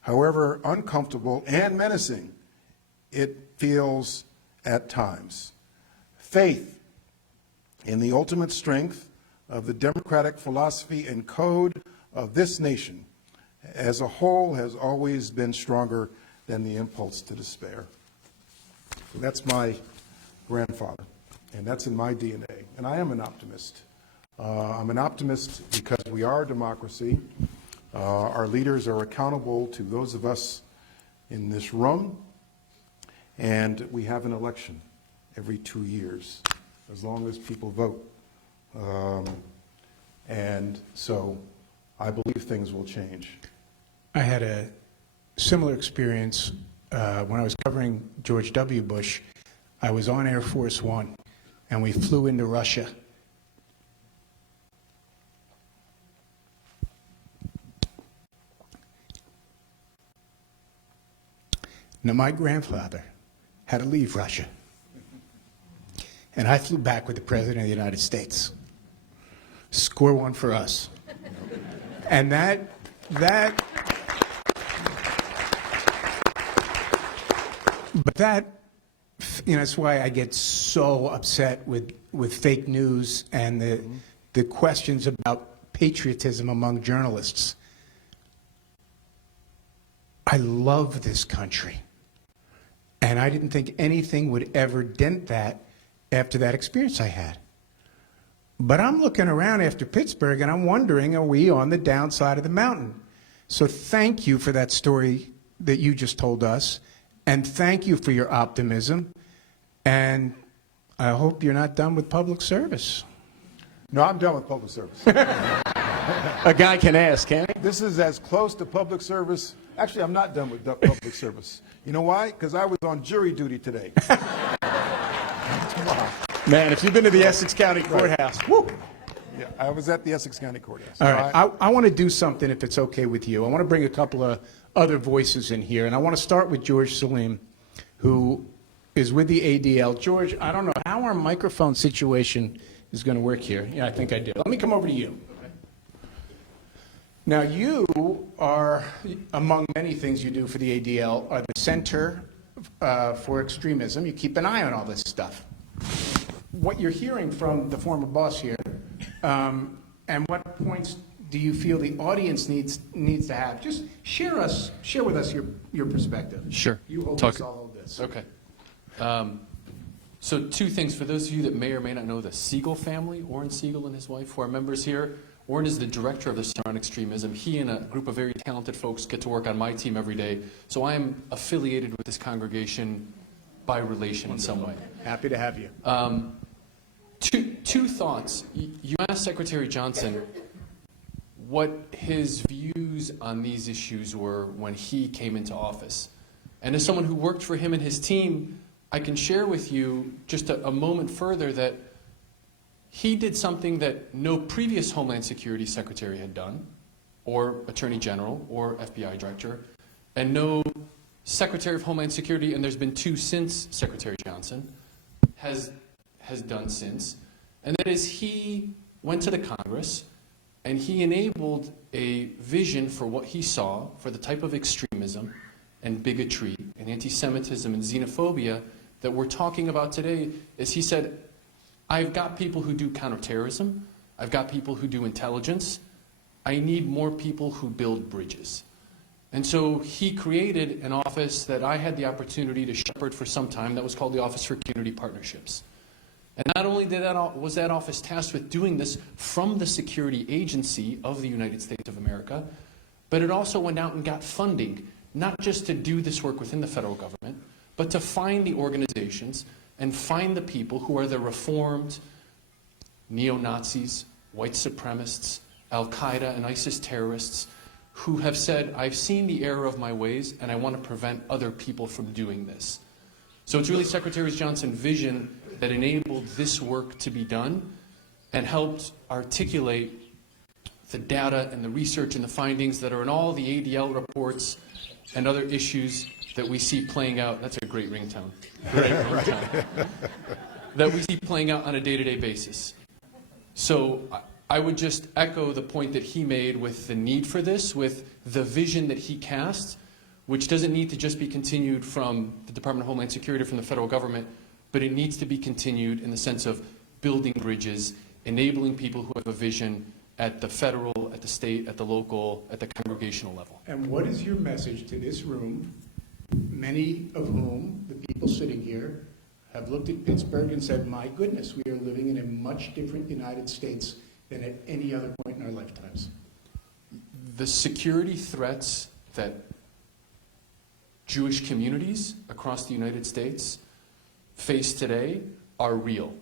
However uncomfortable and menacing it feels at times. Faith in the ultimate strength of the democratic philosophy and code of this nation as a whole has always been stronger than the impulse to despair. So that's my grandfather, and that's in my DNA. And I am an optimist. I'm an optimist because we are a democracy. Our leaders are accountable to those of us in this room, and we have an election every 2 years, as long as people vote. And so I believe things will change. I had a similar experience when I was covering George W. Bush. I was on Air Force One, and we flew into Russia. Now, my grandfather had to leave Russia, and I flew back with the President of the United States. Score one for us. And that, that's why I get so upset with fake news and the questions about patriotism among journalists. I love this country. And I didn't think anything would ever dent that after that experience I had. But I'm looking around after Pittsburgh and I'm wondering, are we on the downside of the mountain? So thank you for that story that you just told us. And thank you for your optimism. And I hope you're not done with public service. No, I'm done with public service. A guy can ask, can't he? This is as close to public service. Actually, I'm not done with public service. You know why? Because I was on jury duty today. Man, if you've been to the Essex County Courthouse, woo! Yeah, I was at the Essex County Courthouse. All right, I want to do something, if it's okay with you. I want to bring a couple of other voices in here, and I want to start with George Salim, who is with the ADL. George, I don't know how our microphone situation is going to work here. Yeah, I think I did. Let me come over to you. Now, you are, among many things you do for the ADL, are the Center for Extremism. You keep an eye on all this stuff. What you're hearing from the former boss here, and what points do you feel the audience needs to have? Just share with us your perspective. Sure. You hold Talk. this, I'll hold this. Okay. So two things. For those of you that may or may not know the Siegel family, Orrin Siegel and his wife, who are members here. Orrin is the director of the Center on Extremism. He and a group of very talented folks get to work on my team every day. So I am affiliated with this congregation by relation in some way. Happy to have you. Two thoughts. You asked Secretary Johnson what his views on these issues were when he came into office. And as someone who worked for him and his team, I can share with you just a moment further that he did something that no previous Homeland Security Secretary had done, or Attorney General, or FBI Director, and no Secretary of Homeland Security, and there's been two since Secretary Johnson, has done since. And that is he went to the Congress and he enabled a vision for what he saw for the type of extremism and bigotry and anti-Semitism and xenophobia that we're talking about today. Is he said, I've got people who do counterterrorism, I've got people who do intelligence, I need more people who build bridges. And so he created an office that I had the opportunity to shepherd for some time that was called the Office for Community Partnerships. And not only was that office tasked with doing this from the security agency of the United States of America, but it also went out and got funding, not just to do this work within the federal government, but to find the organizations and find the people who are the reformed neo-Nazis, white supremacists, Al-Qaeda and ISIS terrorists who have said, I've seen the error of my ways and I want to prevent other people from doing this. So it's really Secretary Johnson's vision that enabled this work to be done and helped articulate the data and the research and the findings that are in all the ADL reports and other issues that we see playing out. That's a great ringtone. Great ringtone. That we see playing out on a day-to-day basis. So I would just echo the point that he made with the need for this, with the vision that he cast, which doesn't need to just be continued from the Department of Homeland Security or from the federal government, but it needs to be continued in the sense of building bridges, enabling people who have a vision at the federal, at the state, at the local, at the congregational level. And what is your message to this room, many of whom, the people sitting here, have looked at Pittsburgh and said, my goodness, we are living in a much different United States than at any other point in our lifetimes? The security threats that Jewish communities across the United States face today are real.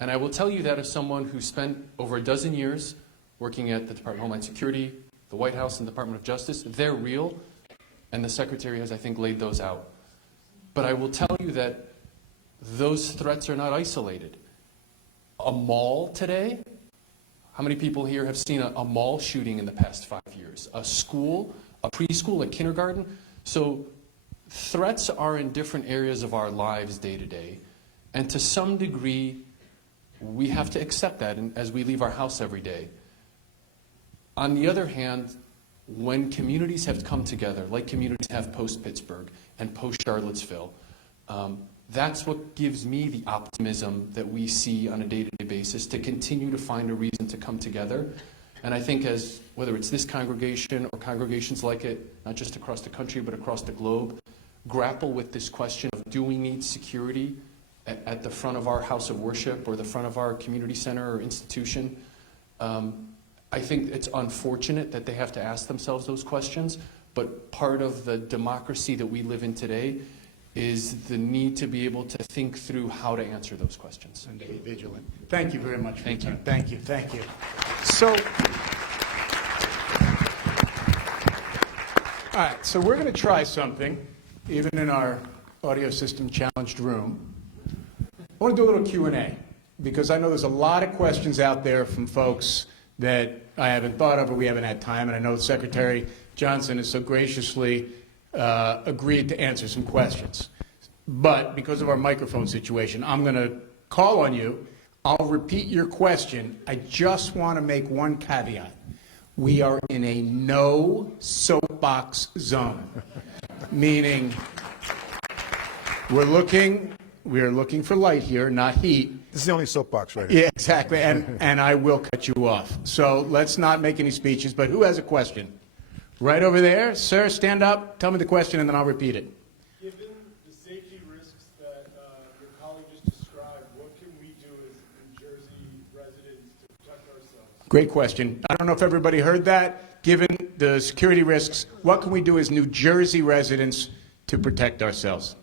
And I will tell you that as someone who spent over a dozen years working at the Department of Homeland Security, the White House, and the Department of Justice. They're real, and the Secretary has, I think, laid those out. But I will tell you that those threats are not isolated. A mall today, how many people here have seen a mall shooting in the past 5 years? A school, a preschool, a kindergarten? So threats are in different areas of our lives day to day. And to some degree, we have to accept that as we leave our house every day. On the other hand, when communities have come together, like communities have post-Pittsburgh and post-Charlottesville, that's what gives me the optimism that we see on a day-to-day basis to continue to find a reason to come together. And I think as, whether it's this congregation or congregations like it, not just across the country but across the globe, grapple with this question of, do we need security at the front of our house of worship or the front of our community center or institution? I think it's unfortunate that they have to ask themselves those questions, but part of the democracy that we live in today is the need to be able to think through how to answer those questions. And to be vigilant. Thank you very much. Thank you. Thank you. Thank you. So, all right. So we're going to try something, even in our audio system challenged room. I want to do a little Q&A because I know there's a lot of questions out there from folks that I haven't thought of or we haven't had time, and I know Secretary Johnson has so graciously agreed to answer some questions. But because of our microphone situation, I'm going to call on you. I'll repeat your question. I just want to make one caveat. We are in a no soapbox zone, meaning we are looking for light here, not heat. This is the only soapbox right here. Yeah, exactly, and I will cut you off. So let's not make any speeches, but who has a question? Right over there. Sir, stand up, tell me the question, and then I'll repeat it. Given the safety risks that your colleague just described, what can we do as New Jersey residents to protect ourselves? Great question. I don't know if everybody heard that. Given the security risks, what can we do as New Jersey residents to protect ourselves?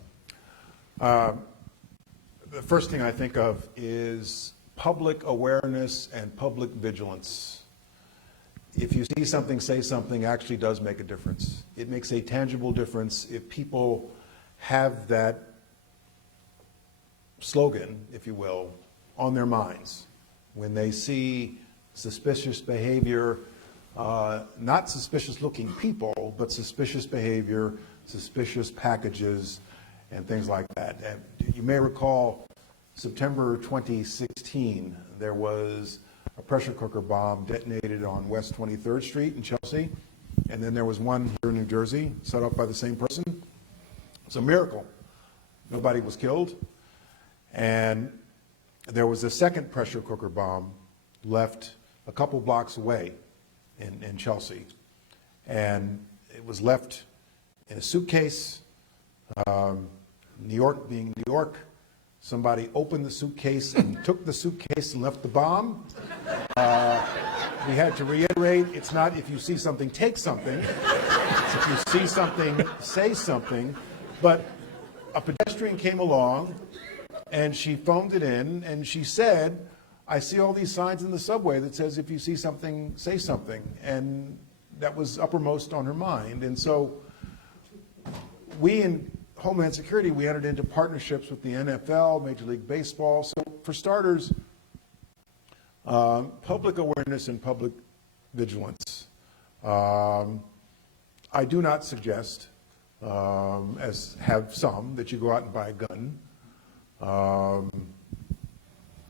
The first thing I think of is public awareness and public vigilance. If you see something, say something actually does make a difference. It makes a tangible difference if people have that slogan, if you will, on their minds. When they see suspicious behavior, not suspicious looking people, but suspicious behavior, suspicious packages, and things like that. And you may recall September 2016, there was a pressure cooker bomb detonated on West 23rd Street in Chelsea, and then there was one here in New Jersey set off by the same person. It's a miracle. Nobody was killed. And there was a second pressure cooker bomb left a couple blocks away in Chelsea. And it was left in a suitcase. New York being New York, somebody opened the suitcase and took the suitcase and left the bomb. We had to reiterate, it's not if you see something, take something. It's if you see something, say something. But a pedestrian came along and she phoned it in and she said, I see all these signs in the subway that says if you see something, say something. And that was uppermost on her mind. And so we in Homeland Security, we entered into partnerships with the NFL, Major League Baseball. So for starters, public awareness and public vigilance. I do not suggest, as have some, that you go out and buy a gun.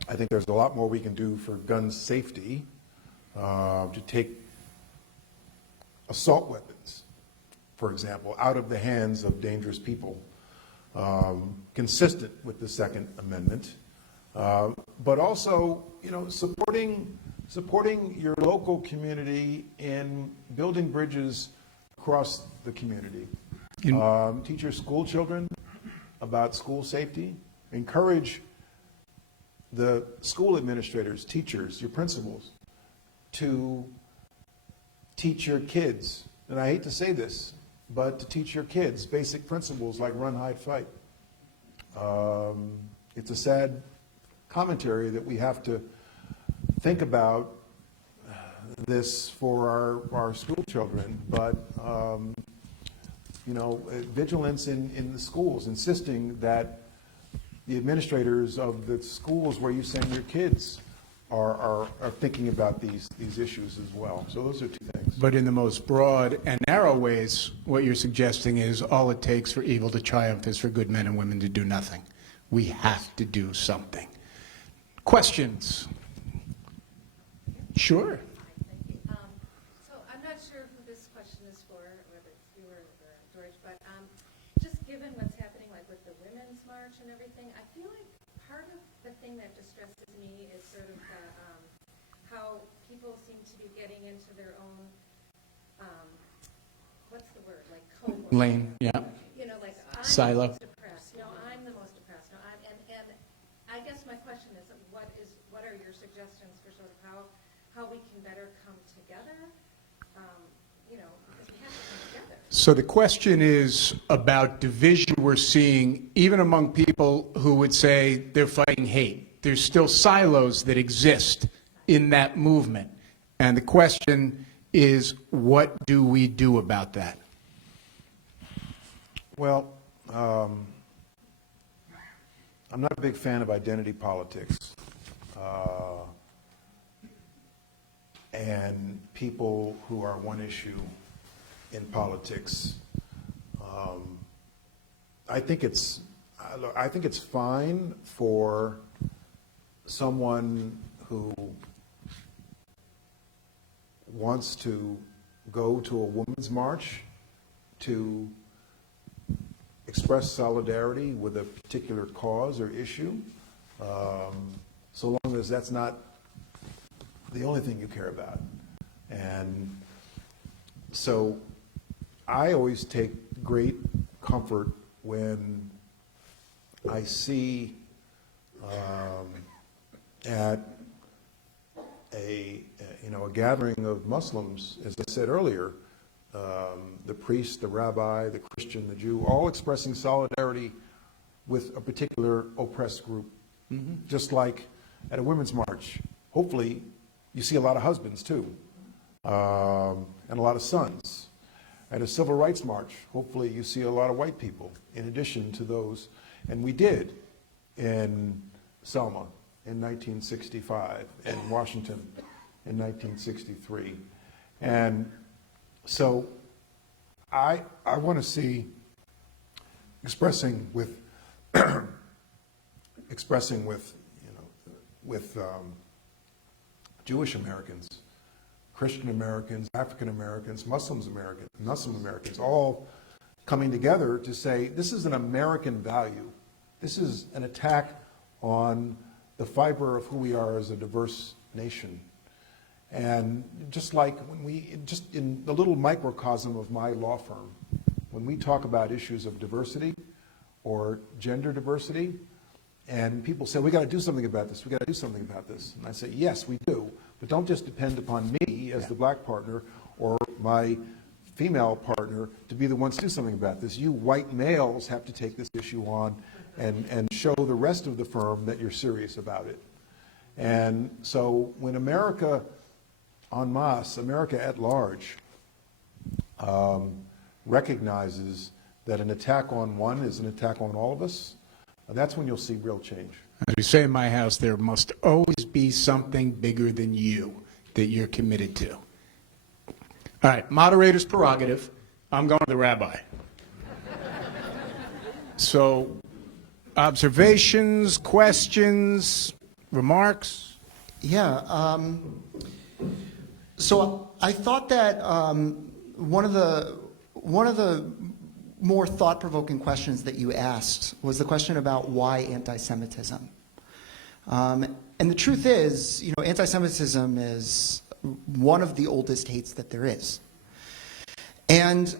I think there's a lot more we can do for gun safety, to take assault weapons, for example, out of the hands of dangerous people, consistent with the Second Amendment, but also, supporting your local community in building bridges across the community. Teach your school children about school safety. Encourage the school administrators, teachers, your principals, to teach your kids, and I hate to say this, but to teach your kids basic principles like run, hide, fight. It's a sad commentary that we have to think about this for our school children, but vigilance in the schools, insisting that the administrators of the schools where you send your kids are thinking about these issues as well. So those are two things. But in the most broad and narrow ways, what you're suggesting is all it takes for evil to triumph is for good men and women to do nothing. We have to do something. Questions? Sure. Thank you. So I'm not sure who this question is for, whether it's you or George, but just given what's happening, like with the Women's March and everything, I feel like part of the thing that distresses me is sort of how people seem to be getting into their own, what's the word, like cohort. Lane, yeah. Like I'm Silo. the most depressed. No, I'm the most depressed. No, and I guess my question is, what are your suggestions for sort of how we can better come together? Because we have to come together. So the question is about division we're seeing even among people who would say they're fighting hate. There's still silos that exist in that movement. And the question is, what do we do about that? Well, I'm not a big fan of identity politics. and people who are one issue in politics. I think it's fine for someone who wants to go to a women's march to express solidarity with a particular cause or issue, so long as that's not the only thing you care about. And so I always take great comfort when I see at a gathering of Muslims, as I said earlier, the priest, the rabbi, the Christian, the Jew, all expressing solidarity with a particular oppressed group. Just like at a women's march, hopefully you see a lot of husbands too, and a lot of sons. At a civil rights march, hopefully you see a lot of white people in addition to those, and we did in Selma in 1965, in Washington in 1963. And so I want to see expressing with Jewish Americans, Christian Americans, African Americans, Muslim Americans, all coming together to say this is an American value. This is an attack on the fiber of who we are as a diverse nation. And just like just in the little microcosm of my law firm, when we talk about issues of diversity or gender diversity, and people say, we got to do something about this, we got to do something about this. And I say, yes, we do, but don't just depend upon me as the black partner or my female partner to be the ones to do something about this. You white males have to take this issue on and show the rest of the firm that you're serious about it. And so when America en masse, America at large, recognizes that an attack on one is an attack on all of us, that's when you'll see real change. As we say in my house, there must always be something bigger than you that you're committed to. All right, moderator's prerogative. I'm going to the rabbi. So, observations, questions, remarks? Yeah. So I thought that one of the more thought-provoking questions that you asked was the question about why anti-Semitism. And the truth is, anti-Semitism is one of the oldest hates that there is. And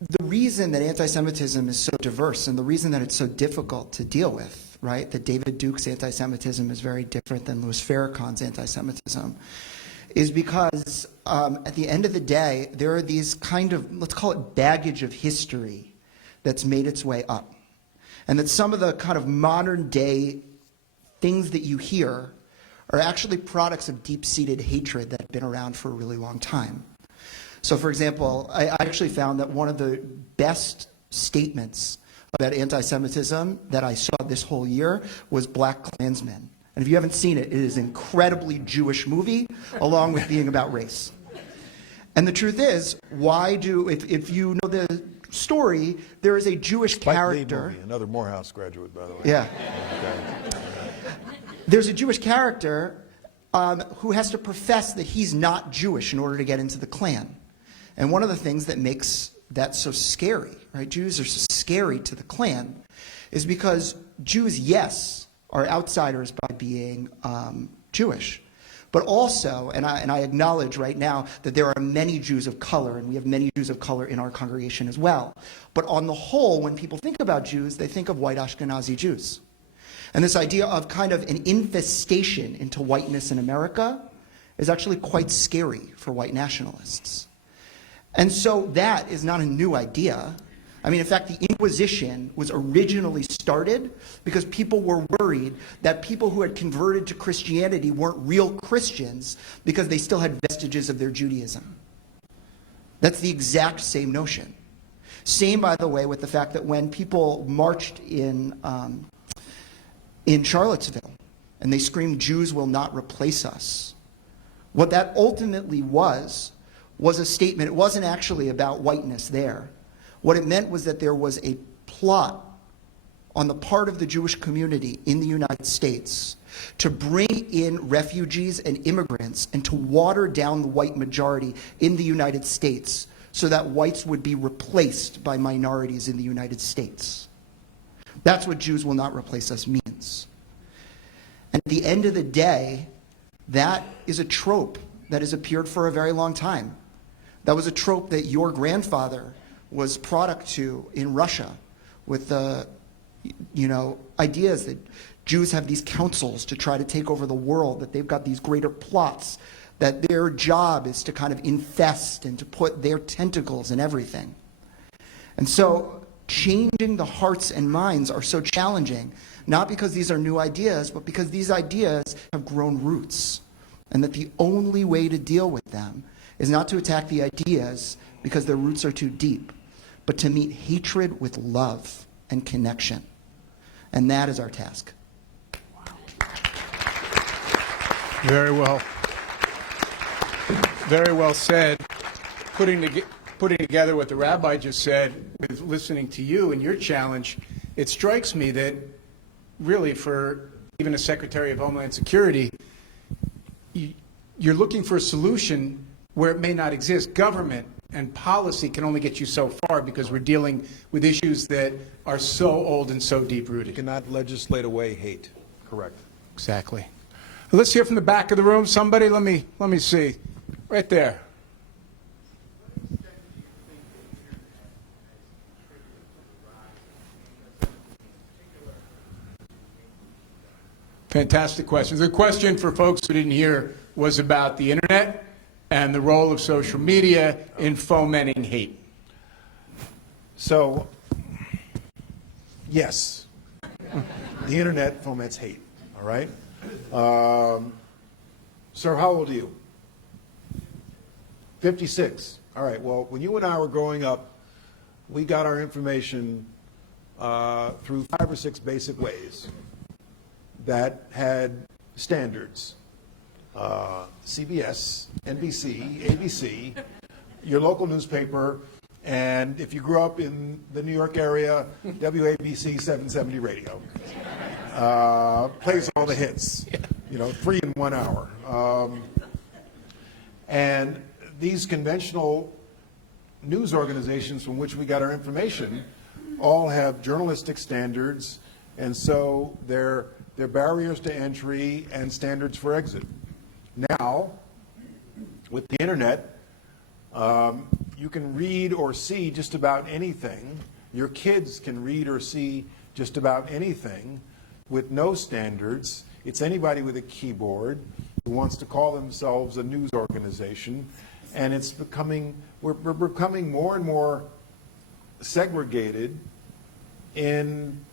the reason that anti-Semitism is so diverse and the reason that it's so difficult to deal with, right, that David Duke's anti-Semitism is very different than Louis Farrakhan's anti-Semitism, is because at the end of the day, there are these kind of, let's call it baggage of history that's made its way up. And that some of the kind of modern day things that you hear are actually products of deep-seated hatred that have been around for a really long time. So for example, I actually found that one of the best statements about anti-Semitism that I saw this whole year was Black Klansman. And if you haven't seen it, it is an incredibly Jewish movie, along with being about race. And the truth is, if you know the story, there is a Jewish character. Movie, another Morehouse graduate, by the way. Yeah. Okay. There's a Jewish character who has to profess that he's not Jewish in order to get into the Klan. And one of the things that makes that so scary, right? Jews are so scary to the Klan, is because Jews, yes, are outsiders by being Jewish. But also, and I acknowledge right now that there are many Jews of color, and we have many Jews of color in our congregation as well. But on the whole, when people think about Jews, they think of white Ashkenazi Jews. And this idea of kind of an infestation into whiteness in America is actually quite scary for white nationalists. And so that is not a new idea. I mean, in fact, the Inquisition was originally started because people were worried that people who had converted to Christianity weren't real Christians because they still had vestiges of their Judaism. That's the exact same notion. Same, by the way, with the fact that when people marched in Charlottesville and they screamed, "Jews will not replace us." What that ultimately was a statement. It wasn't actually about whiteness there. What it meant was that there was a plot on the part of the Jewish community in the United States to bring in refugees and immigrants and to water down the white majority in the United States so that whites would be replaced by minorities in the United States. That's what "Jews will not replace us" means. And at the end of the day, that is a trope that has appeared for a very long time. That was a trope that your grandfather was product to in Russia with the ideas that Jews have these councils to try to take over the world, that they've got these greater plots, that their job is to kind of infest and to put their tentacles in everything. And so changing the hearts and minds are so challenging, not because these are new ideas, but because these ideas have grown roots. And that the only way to deal with them is not to attack the ideas because their roots are too deep, but to meet hatred with love and connection. And that is our task. Very well. Very well said. Putting together what the rabbi just said with listening to you and your challenge, it strikes me that really for even a Secretary of Homeland Security, you're looking for a solution where it may not exist. Government and policy can only get you so far because we're dealing with issues that are so old and so deep-rooted. You cannot legislate away hate. Correct. Exactly. Let's hear from the back of the room. Somebody, let me see. Right there. Fantastic question. The question for folks who didn't hear was about the internet and the role of social media in fomenting hate. So, yes, the internet foments hate, all right? Sir, how old are you? 56. All right, well, when you and I were growing up, we got our information through 5 or 6 basic ways that had standards. CBS, NBC, ABC, your local newspaper, and if you grew up in the New York area, WABC 770 radio. Plays all the hits, 3 in 1 hour. And these conventional news organizations from which we got our information all have journalistic standards, and so they're barriers to entry and standards for exit. Now, with the internet, you can read or see just about anything. Your kids can read or see just about anything with no standards. It's anybody with a keyboard who wants to call themselves a news organization, and we're becoming more and more segregated in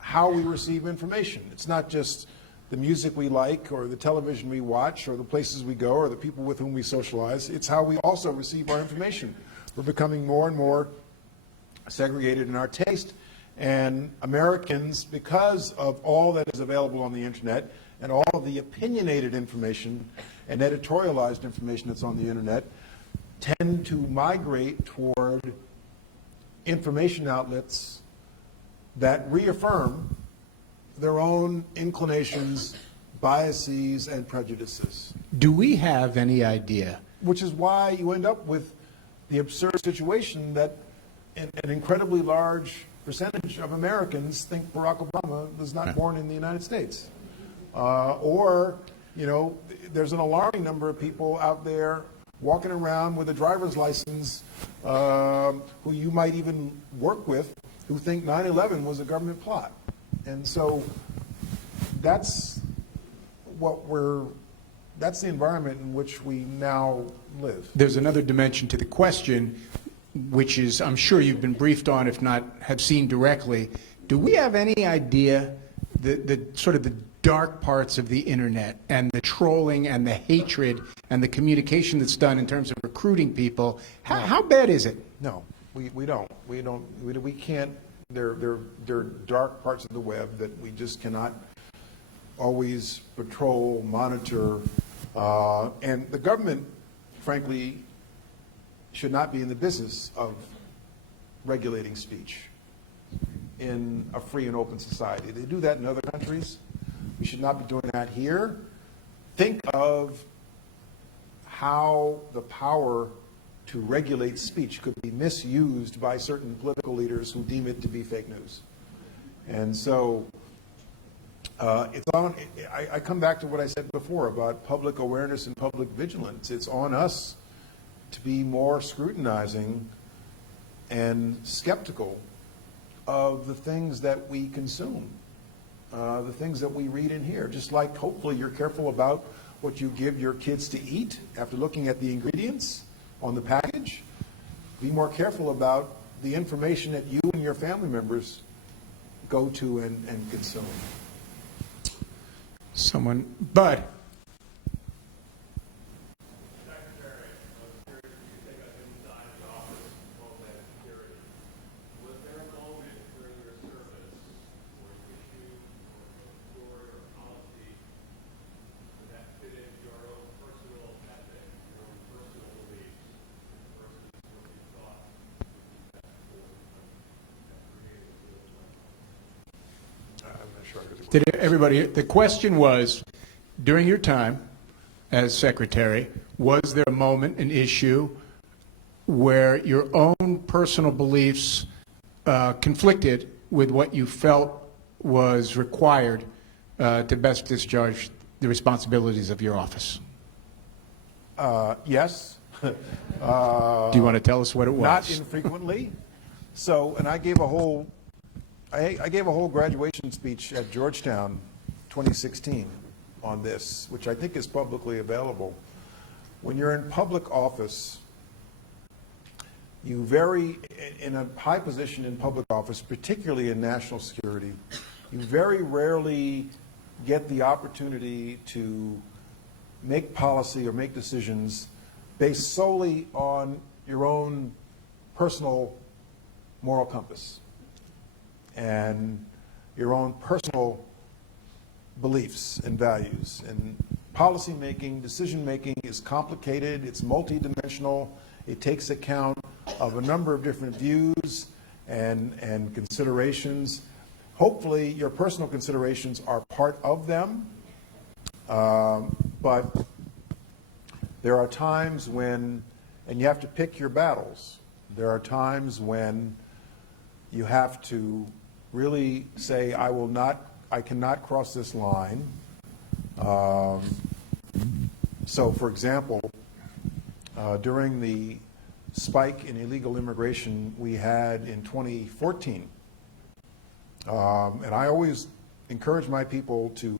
how we receive information. It's not just the music we like or the television we watch or the places we go or the people with whom we socialize. It's how we also receive our information. We're becoming more and more segregated in our taste. And Americans, because of all that is available on the internet and all of the opinionated information and editorialized information that's on the internet, tend to migrate toward information outlets that reaffirm their own inclinations, biases, and prejudices. Do we have any idea? Which is why you end up with the absurd situation that an incredibly large percentage of Americans think Barack Obama was not born in the United States. There's an alarming number of people out there walking around with a driver's license who you might even work with who think 9/11 was a government plot. And so that's that's the environment in which we now live. There's another dimension to the question, which is, I'm sure you've been briefed on, if not have seen directly. Do we have any idea the sort of the dark parts of the internet and the trolling and the hatred and the communication that's done in terms of recruiting people? How bad is it? No, we don't. We can't. There are dark parts of the web that we just cannot always patrol, monitor, and the government, frankly, should not be in the business of regulating speech in a free and open society. They do that in other countries. We should not be doing that here. Think of how the power to regulate speech could be misused by certain political leaders who deem it to be fake news. And so I come back to what I said before about public awareness and public vigilance. It's on us to be more scrutinizing and skeptical of the things that we consume, the things that we read and hear. Just like hopefully you're careful about what you give your kids to eat after looking at the ingredients on the package. Be more careful about the information that you and your family members go to and consume. Bud. Secretary, I was curious if you could take us inside the office of Homeland Security. Was there a moment during your service or issue or story or policy that fit in your own personal ethic, your own personal beliefs, versus what you thought would be best for that created a I'm not sure. Did everybody, the question was, during your time as secretary, was there a moment, an issue, where your own personal beliefs conflicted with what you felt was required to best discharge the responsibilities of your office? Yes. Do you want to tell us what it was? Not infrequently. So, and I gave a whole graduation speech at Georgetown 2016 on this, which I think is publicly available. When you're in public office, you in a high position in public office, particularly in national security, you very rarely get the opportunity to make policy or make decisions based solely on your own personal moral compass and your own personal beliefs and values. And policy making, decision making is complicated, it's multidimensional, it takes account of a number of different views and considerations. Hopefully your personal considerations are part of them, but there are times when, and you have to pick your battles, there are times when you have to really say, I cannot cross this line. So, for example, during the spike in illegal immigration we had in 2014, and I always encourage my people to,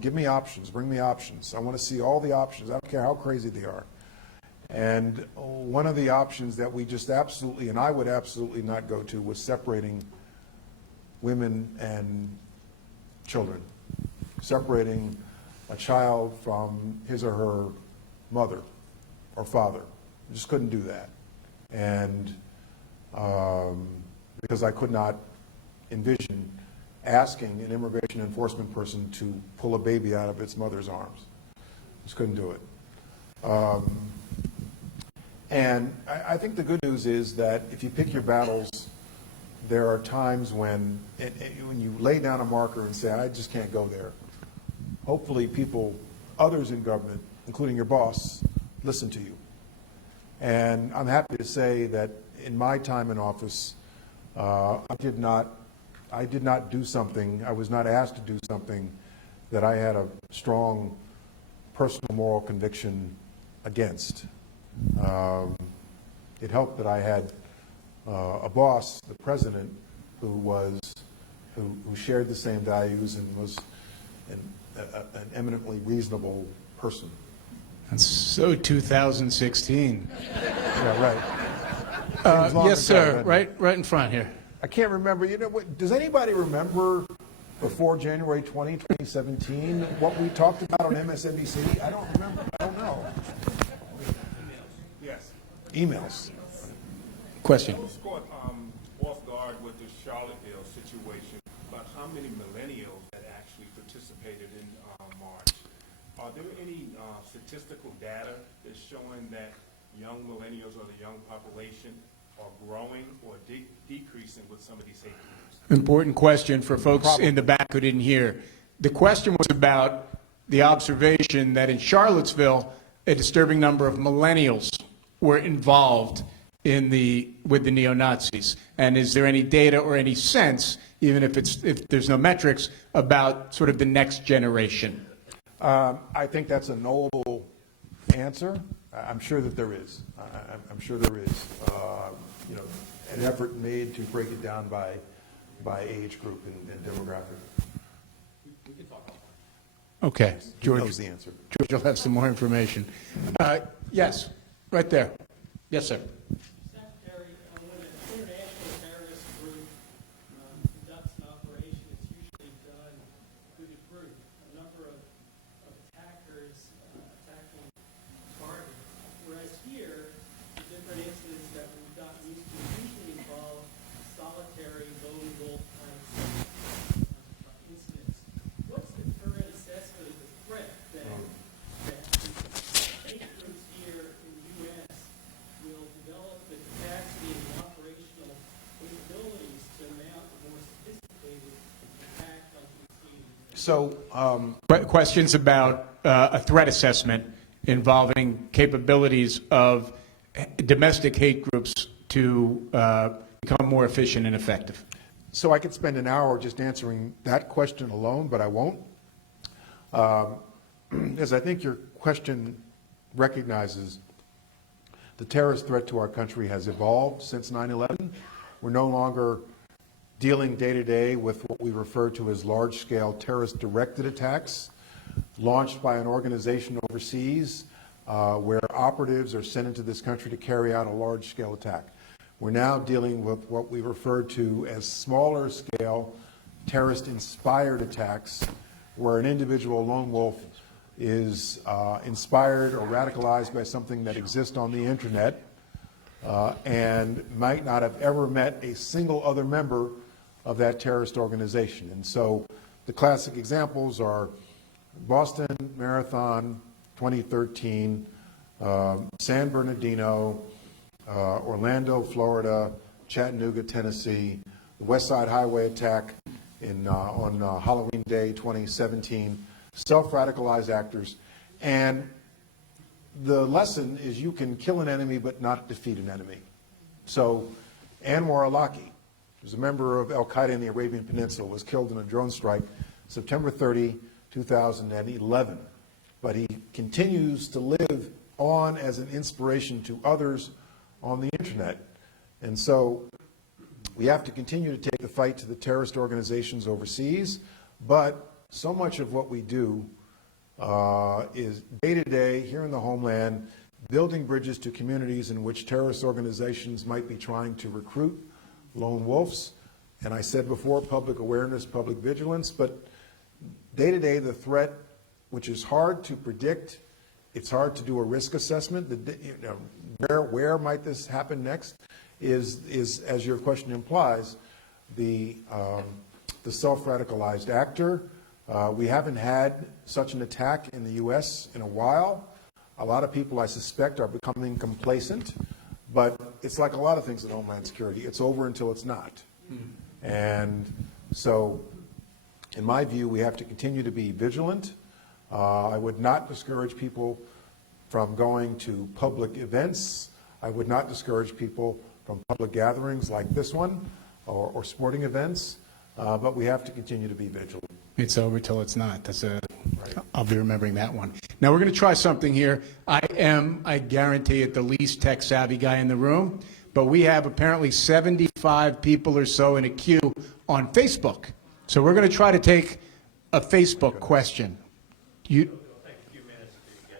give me options, bring me options. I want to see all the options. I don't care how crazy they are. And one of the options that we just absolutely, and I would absolutely not go to, was separating women and children, separating a child from his or her mother or father. I just couldn't do that. And because I could not envision asking an immigration enforcement person to pull a baby out of its mother's arms. Just couldn't do it. And I think the good news is that if you pick your battles, there are times when you lay down a marker and say, I just can't go there. Hopefully people, others in government, including your boss, listen to you. And I'm happy to say that in my time in office, I did not do something, I was not asked to do something that I had a strong personal moral conviction against. It helped that I had a boss, the president, who shared the same values and was an eminently reasonable person. That's so 2016. Yeah, right. Yes, sir. Right in front here. I can't remember. Does anybody remember before January 2017, what we talked about on MSNBC? I don't remember. I don't know. Yes. Emails. Question. I was caught off guard with the Charlottesville situation about how many millennials that actually participated in March. Are there any statistical data that's showing that young millennials or the young population are growing or decreasing with some of these hate groups? Important question for folks in the back who didn't hear. The question was about the observation that in Charlottesville, a disturbing number of millennials were involved with the neo-Nazis. And is there any data or any sense, even if there's no metrics, about sort of the next generation? I think that's a knowable answer. I'm sure that there is. I'm sure there is. An effort made to break it down by age group and demographic. Okay, George. Knows the answer. George will have some more information. Yes, right there. Yes, sir. Secretary, when an international terrorist group conducts an operation, it's usually done with a group, a number of attackers attacking targets. Whereas here, the different incidents that we've gotten used to usually involve solitary, lone wolf kind of incidents. What's the current assessment of the threat that hate groups here in the U.S. will develop the capacity and operational capabilities to mount a more sophisticated attack like we've seen? So, Questions about a threat assessment involving capabilities of domestic hate groups to become more efficient and effective. So I could spend an hour just answering that question alone, but I won't. As I think your question recognizes, the terrorist threat to our country has evolved since 9/11. We're no longer dealing day to day with what we refer to as large-scale terrorist-directed attacks launched by an organization overseas where operatives are sent into this country to carry out a large-scale attack. We're now dealing with what we refer to as smaller-scale terrorist-inspired attacks where an individual lone wolf is inspired or radicalized by something that exists on the internet and might not have ever met a single other member of that terrorist organization. And so the classic examples are Boston Marathon 2013, San Bernardino, Orlando, Florida, Chattanooga, Tennessee, the West Side Highway attack on Halloween Day 2017, self-radicalized actors. And the lesson is you can kill an enemy but not defeat an enemy. So Anwar al-Awlaki, who's a member of al-Qaeda in the Arabian Peninsula, was killed in a drone strike September 30, 2011. But he continues to live on as an inspiration to others on the internet. And so we have to continue to take the fight to the terrorist organizations overseas, but so much of what we do is day-to-day here in the homeland, building bridges to communities in which terrorist organizations might be trying to recruit lone wolves. And I said before, public awareness, public vigilance, but day-to-day the threat, which is hard to predict, it's hard to do a risk assessment. Where might this happen next is, as your question implies, the self-radicalized actor. We haven't had such an attack in the U.S. in a while. A lot of people, I suspect, are becoming complacent, but it's like a lot of things in Homeland Security. It's over until it's not. And so, in my view, we have to continue to be vigilant. I would not discourage people from going to public events. I would not discourage people from public gatherings like this one or sporting events, but we have to continue to be vigilant. It's over till it's not. I'll be remembering that one. Now we're going to try something here. I guarantee it, the least tech-savvy guy in the room, but we have apparently 75 people or so in a queue on Facebook. So we're going to try to take a Facebook question.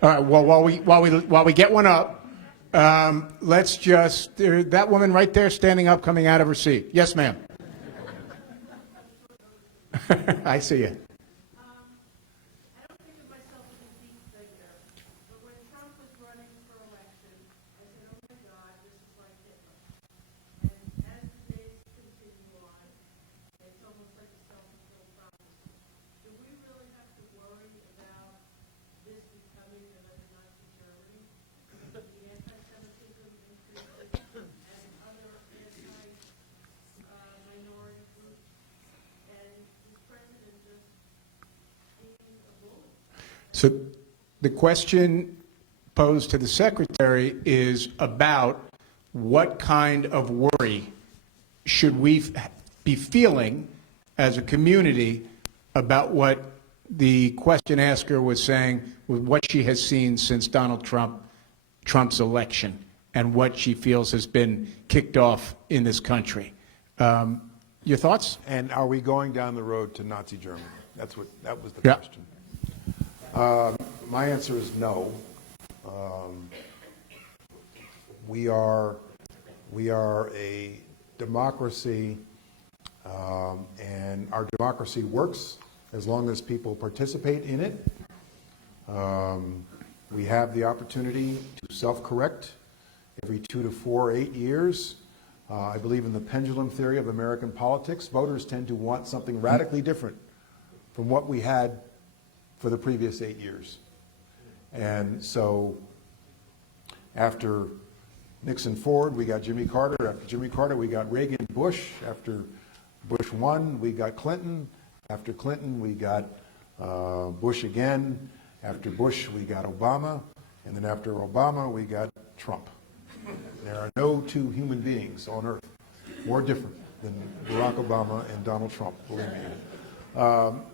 All right. Well, while we get one up, let's just that woman right there, standing up, coming out of her seat. Yes, ma'am. I see you. I don't think of myself as a deep thinker, but when Trump was running for election, I said, oh my God, this is like Hitler. And as the days continue on, it's almost like a self So the question posed to the Secretary is about what kind of worry should we be feeling as a community about what the question asker was saying with what she has seen since Trump's election and what she feels has been kicked off in this country. Your thoughts? And are we going down the road to Nazi Germany? That was the Yeah. question. My answer is no. We are a democracy, and our democracy works as long as people participate in it. We have the opportunity to self-correct every 2 to 4, 8 years. I believe in the pendulum theory of American politics. Voters tend to want something radically different from what we had for the previous 8 years. And so after Nixon Ford, we got Jimmy Carter. After Jimmy Carter, we got Reagan Bush. After Bush won, we got Clinton. After Clinton, we got Bush again. After Bush, we got Obama. And then after Obama, we got Trump. There are no two human beings on earth more different than Barack Obama and Donald Trump, believe me.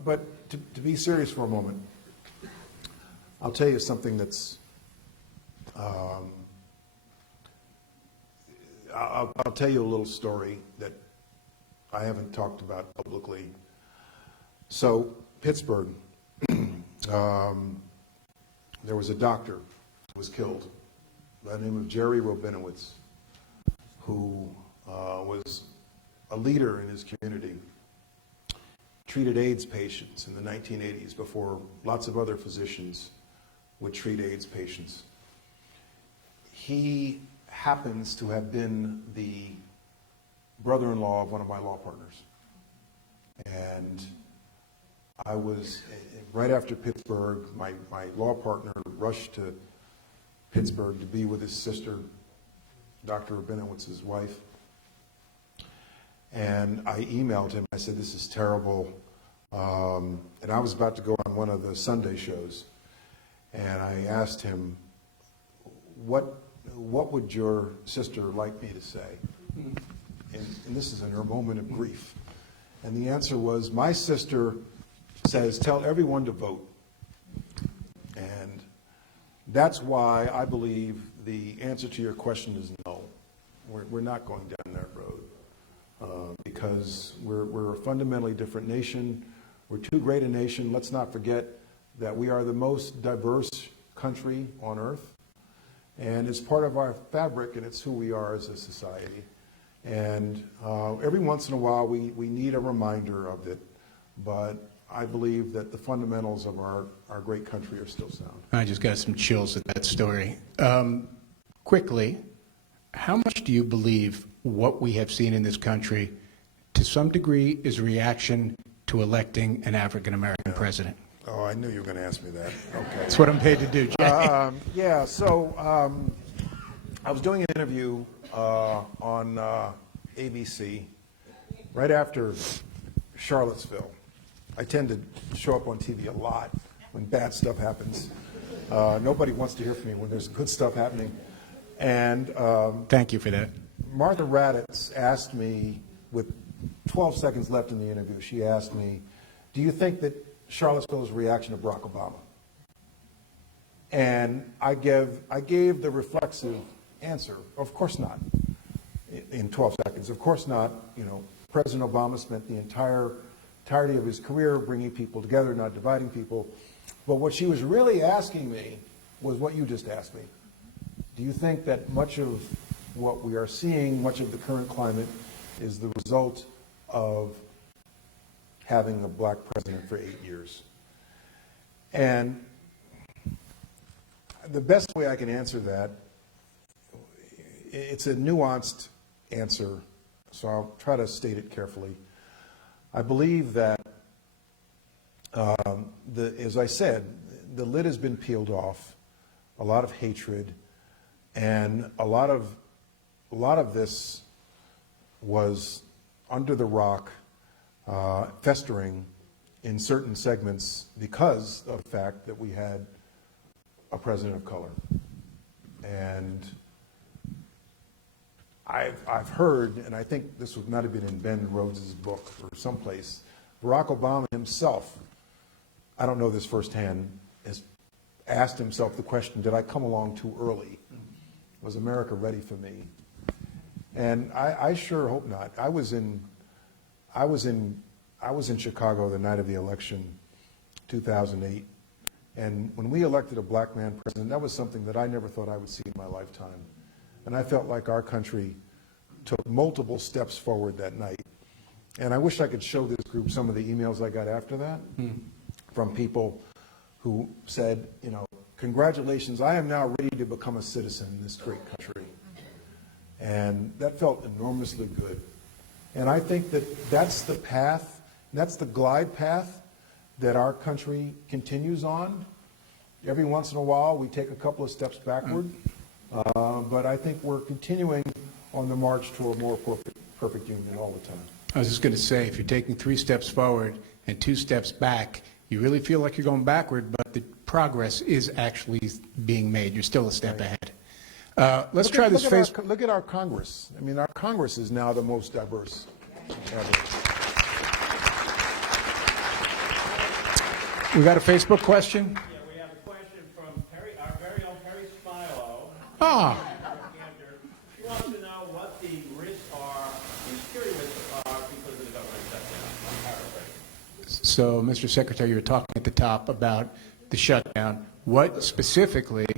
But to be serious for a moment, I'll tell you something that's, I'll tell you a little story that I haven't talked about publicly. So, Pittsburgh, there was a doctor who was killed by the name of Jerry Rabinowitz, who was a leader in his community, treated AIDS patients in the 1980s before lots of other physicians would treat AIDS patients. He happens to have been the brother-in-law of one of my law partners. And I was, right after Pittsburgh, my law partner rushed to Pittsburgh to be with his sister, Dr. Rabinowitz's wife. And I emailed him. I said, this is terrible. And I was about to go on one of the Sunday shows. And I asked him, what would your sister like me to say? And this is in her moment of grief. And the answer was, my sister says, tell everyone to vote. And that's why I believe the answer to your question is no. We're not going down that road because we're a fundamentally different nation. We're too great a nation. Let's not forget that we are the most diverse country on earth. And it's part of our fabric, and it's who we are as a society. And every once in a while, we need a reminder of it. But I believe that the fundamentals of our great country are still sound. I just got some chills at that story. Quickly, how much do you believe what we have seen in this country, to some degree, is a reaction to electing an African-American president? Oh, I knew you were going to ask me that. Okay. That's what I'm paid to do, Jay. Yeah, so I was doing an interview on ABC right after Charlottesville. I tend to show up on TV a lot when bad stuff happens. Nobody wants to hear from me when there's good stuff happening. And thank you for that. Martha Raddatz asked me, with 12 seconds left in the interview, she asked me, do you think that Charlottesville is a reaction to Barack Obama? And I gave the reflexive answer, of course not, in 12 seconds. Of course not. You know, President Obama spent the entirety of his career bringing people together, not dividing people. But what she was really asking me was what you just asked me. Do you think that much of what we are seeing, much of the current climate, is the result of having a black president for 8 years? And the best way I can answer that, it's a nuanced answer, so I'll try to state it carefully. I believe that, as I said, the lid has been peeled off, a lot of hatred, and a lot of this was under the rock, festering in certain segments because of the fact that we had a president of color. And I've heard, and I think this might have been in Ben Rhodes' book or someplace, Barack Obama himself, I don't know this firsthand, has asked himself the question, did I come along too early? Was America ready for me? And I sure hope not. I was in Chicago the night of the election, 2008, and when we elected a black man president, that was something that I never thought I would see in my lifetime. And I felt like our country took multiple steps forward that night. And I wish I could show this group some of the emails I got after that from people who said, you know, congratulations, I am now ready to become a citizen in this great country. And that felt enormously good. And I think that that's the path, that's the glide path that our country continues on. Every once in a while, we take a couple of steps backward, but I think we're continuing on the march to a more perfect union all the time. I was just going to say, if you're taking 3 steps forward and 2 steps back, you really feel like you're going backward, but the progress is actually being made. You're still a step ahead. Let's try this face. Look at our Congress. I mean, our Congress is now the most diverse ever. We got a Facebook question? Yeah, we have a question from Perry, our very own Perry Spilo. Ah. She wants to know what the risks are, the security risks are because of the government shutdown. I'm paraphrasing. So, Mr. Secretary, you were talking at the top about the shutdown. What specifically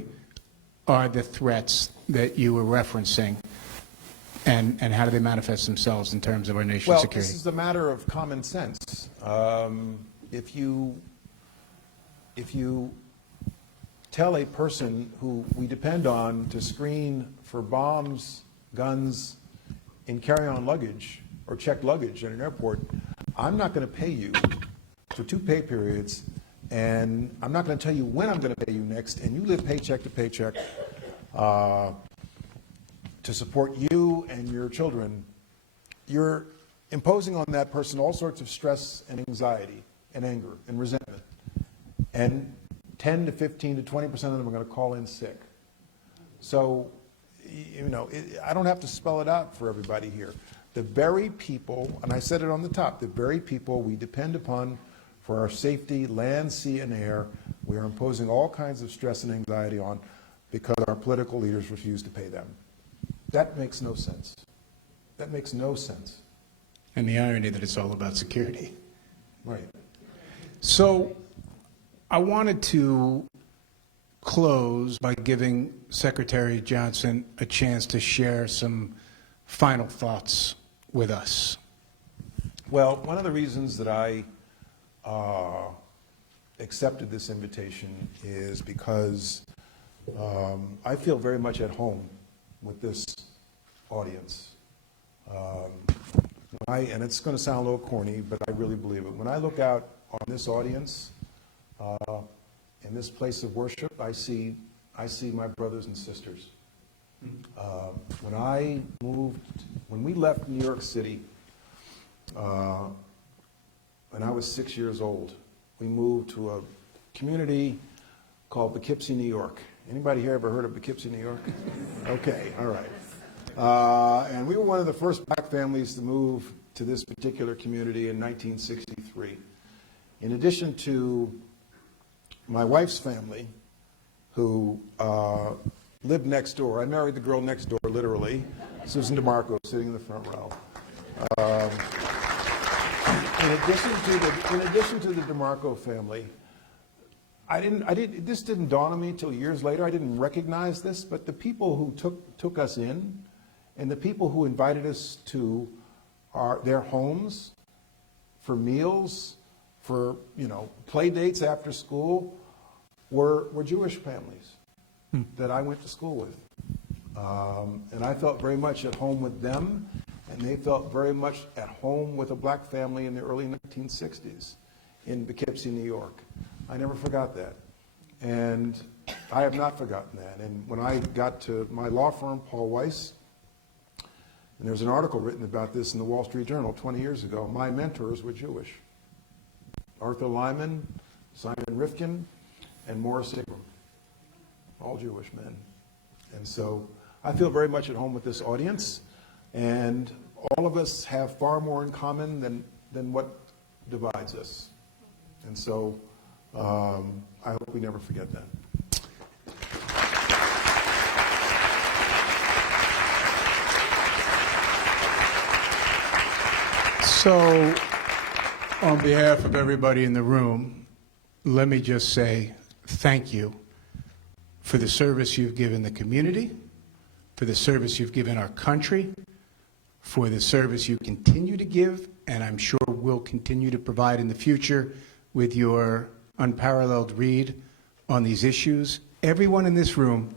are the threats that you were referencing, and how do they manifest themselves in terms of our nation's Well, security? this is a matter of common sense. If you tell a person who we depend on to screen for bombs, guns, in carry-on luggage or checked luggage at an airport, I'm not going to pay you for 2 pay periods, and I'm not going to tell you when I'm going to pay you next, and you live paycheck to paycheck to support you and your children, you're imposing on that person all sorts of stress and anxiety and anger and resentment. And 10 to 15 to 20% of them are going to call in sick. So, you know, I don't have to spell it out for everybody here. The very people, and I said it on the top, the very people we depend upon for our safety, land, sea, and air, we are imposing all kinds of stress and anxiety on because our political leaders refuse to pay them. That makes no sense. That makes no sense. And the irony that it's all about security. Right. So, I wanted to close by giving Secretary Johnson a chance to share some final thoughts with us. Well, one of the reasons that I accepted this invitation is because I feel very much at home with this audience. And it's going to sound a little corny, but I really believe it. When I look out on this audience, in this place of worship, I see my brothers and sisters. When we left New York City, when I was 6 years old, we moved to a community called Poughkeepsie, New York. Anybody here ever heard of Poughkeepsie, New York? Okay, all right. And we were one of the first black families to move to this particular community in 1963. In addition to my wife's family, who lived next door. I married the girl next door, literally, Susan DeMarco, sitting in the front row. In addition to the DeMarco family, this didn't dawn on me until years later. I didn't recognize this, but the people who took us in, and the people who invited us to their homes for meals, for play dates after school, were Jewish families that I went to school with. And I felt very much at home with them, and they felt very much at home with a black family in the early 1960s in Poughkeepsie, New York. I never forgot that. And I have not forgotten that. And when I got to my law firm, Paul Weiss, and there's an article written about this in the Wall Street Journal 20 years ago, my mentors were Jewish. Arthur Lyman, Simon Rifkin, and Morris Ingram, all Jewish men. And so I feel very much at home with this audience, and all of us have far more in common than what divides us. And so I hope we never forget that. So, on behalf of everybody in the room, let me just say thank you for the service you've given the community, for the service you've given our country, for the service you continue to give, and I'm sure will continue to provide in the future with your unparalleled read on these issues. Everyone in this room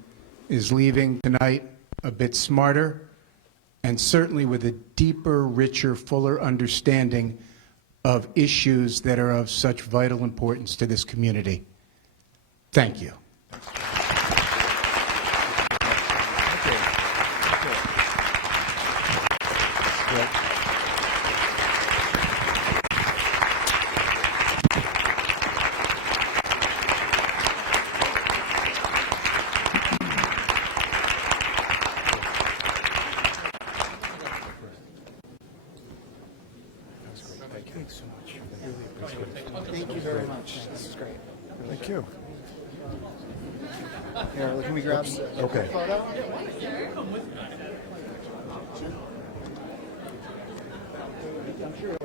is leaving tonight a bit smarter, and certainly with a deeper, richer, fuller understanding of issues that are of such vital importance to this community. Thank you. Thank you very much. This is great. Thank you. Here, can we grab Okay. a photo? I'm sure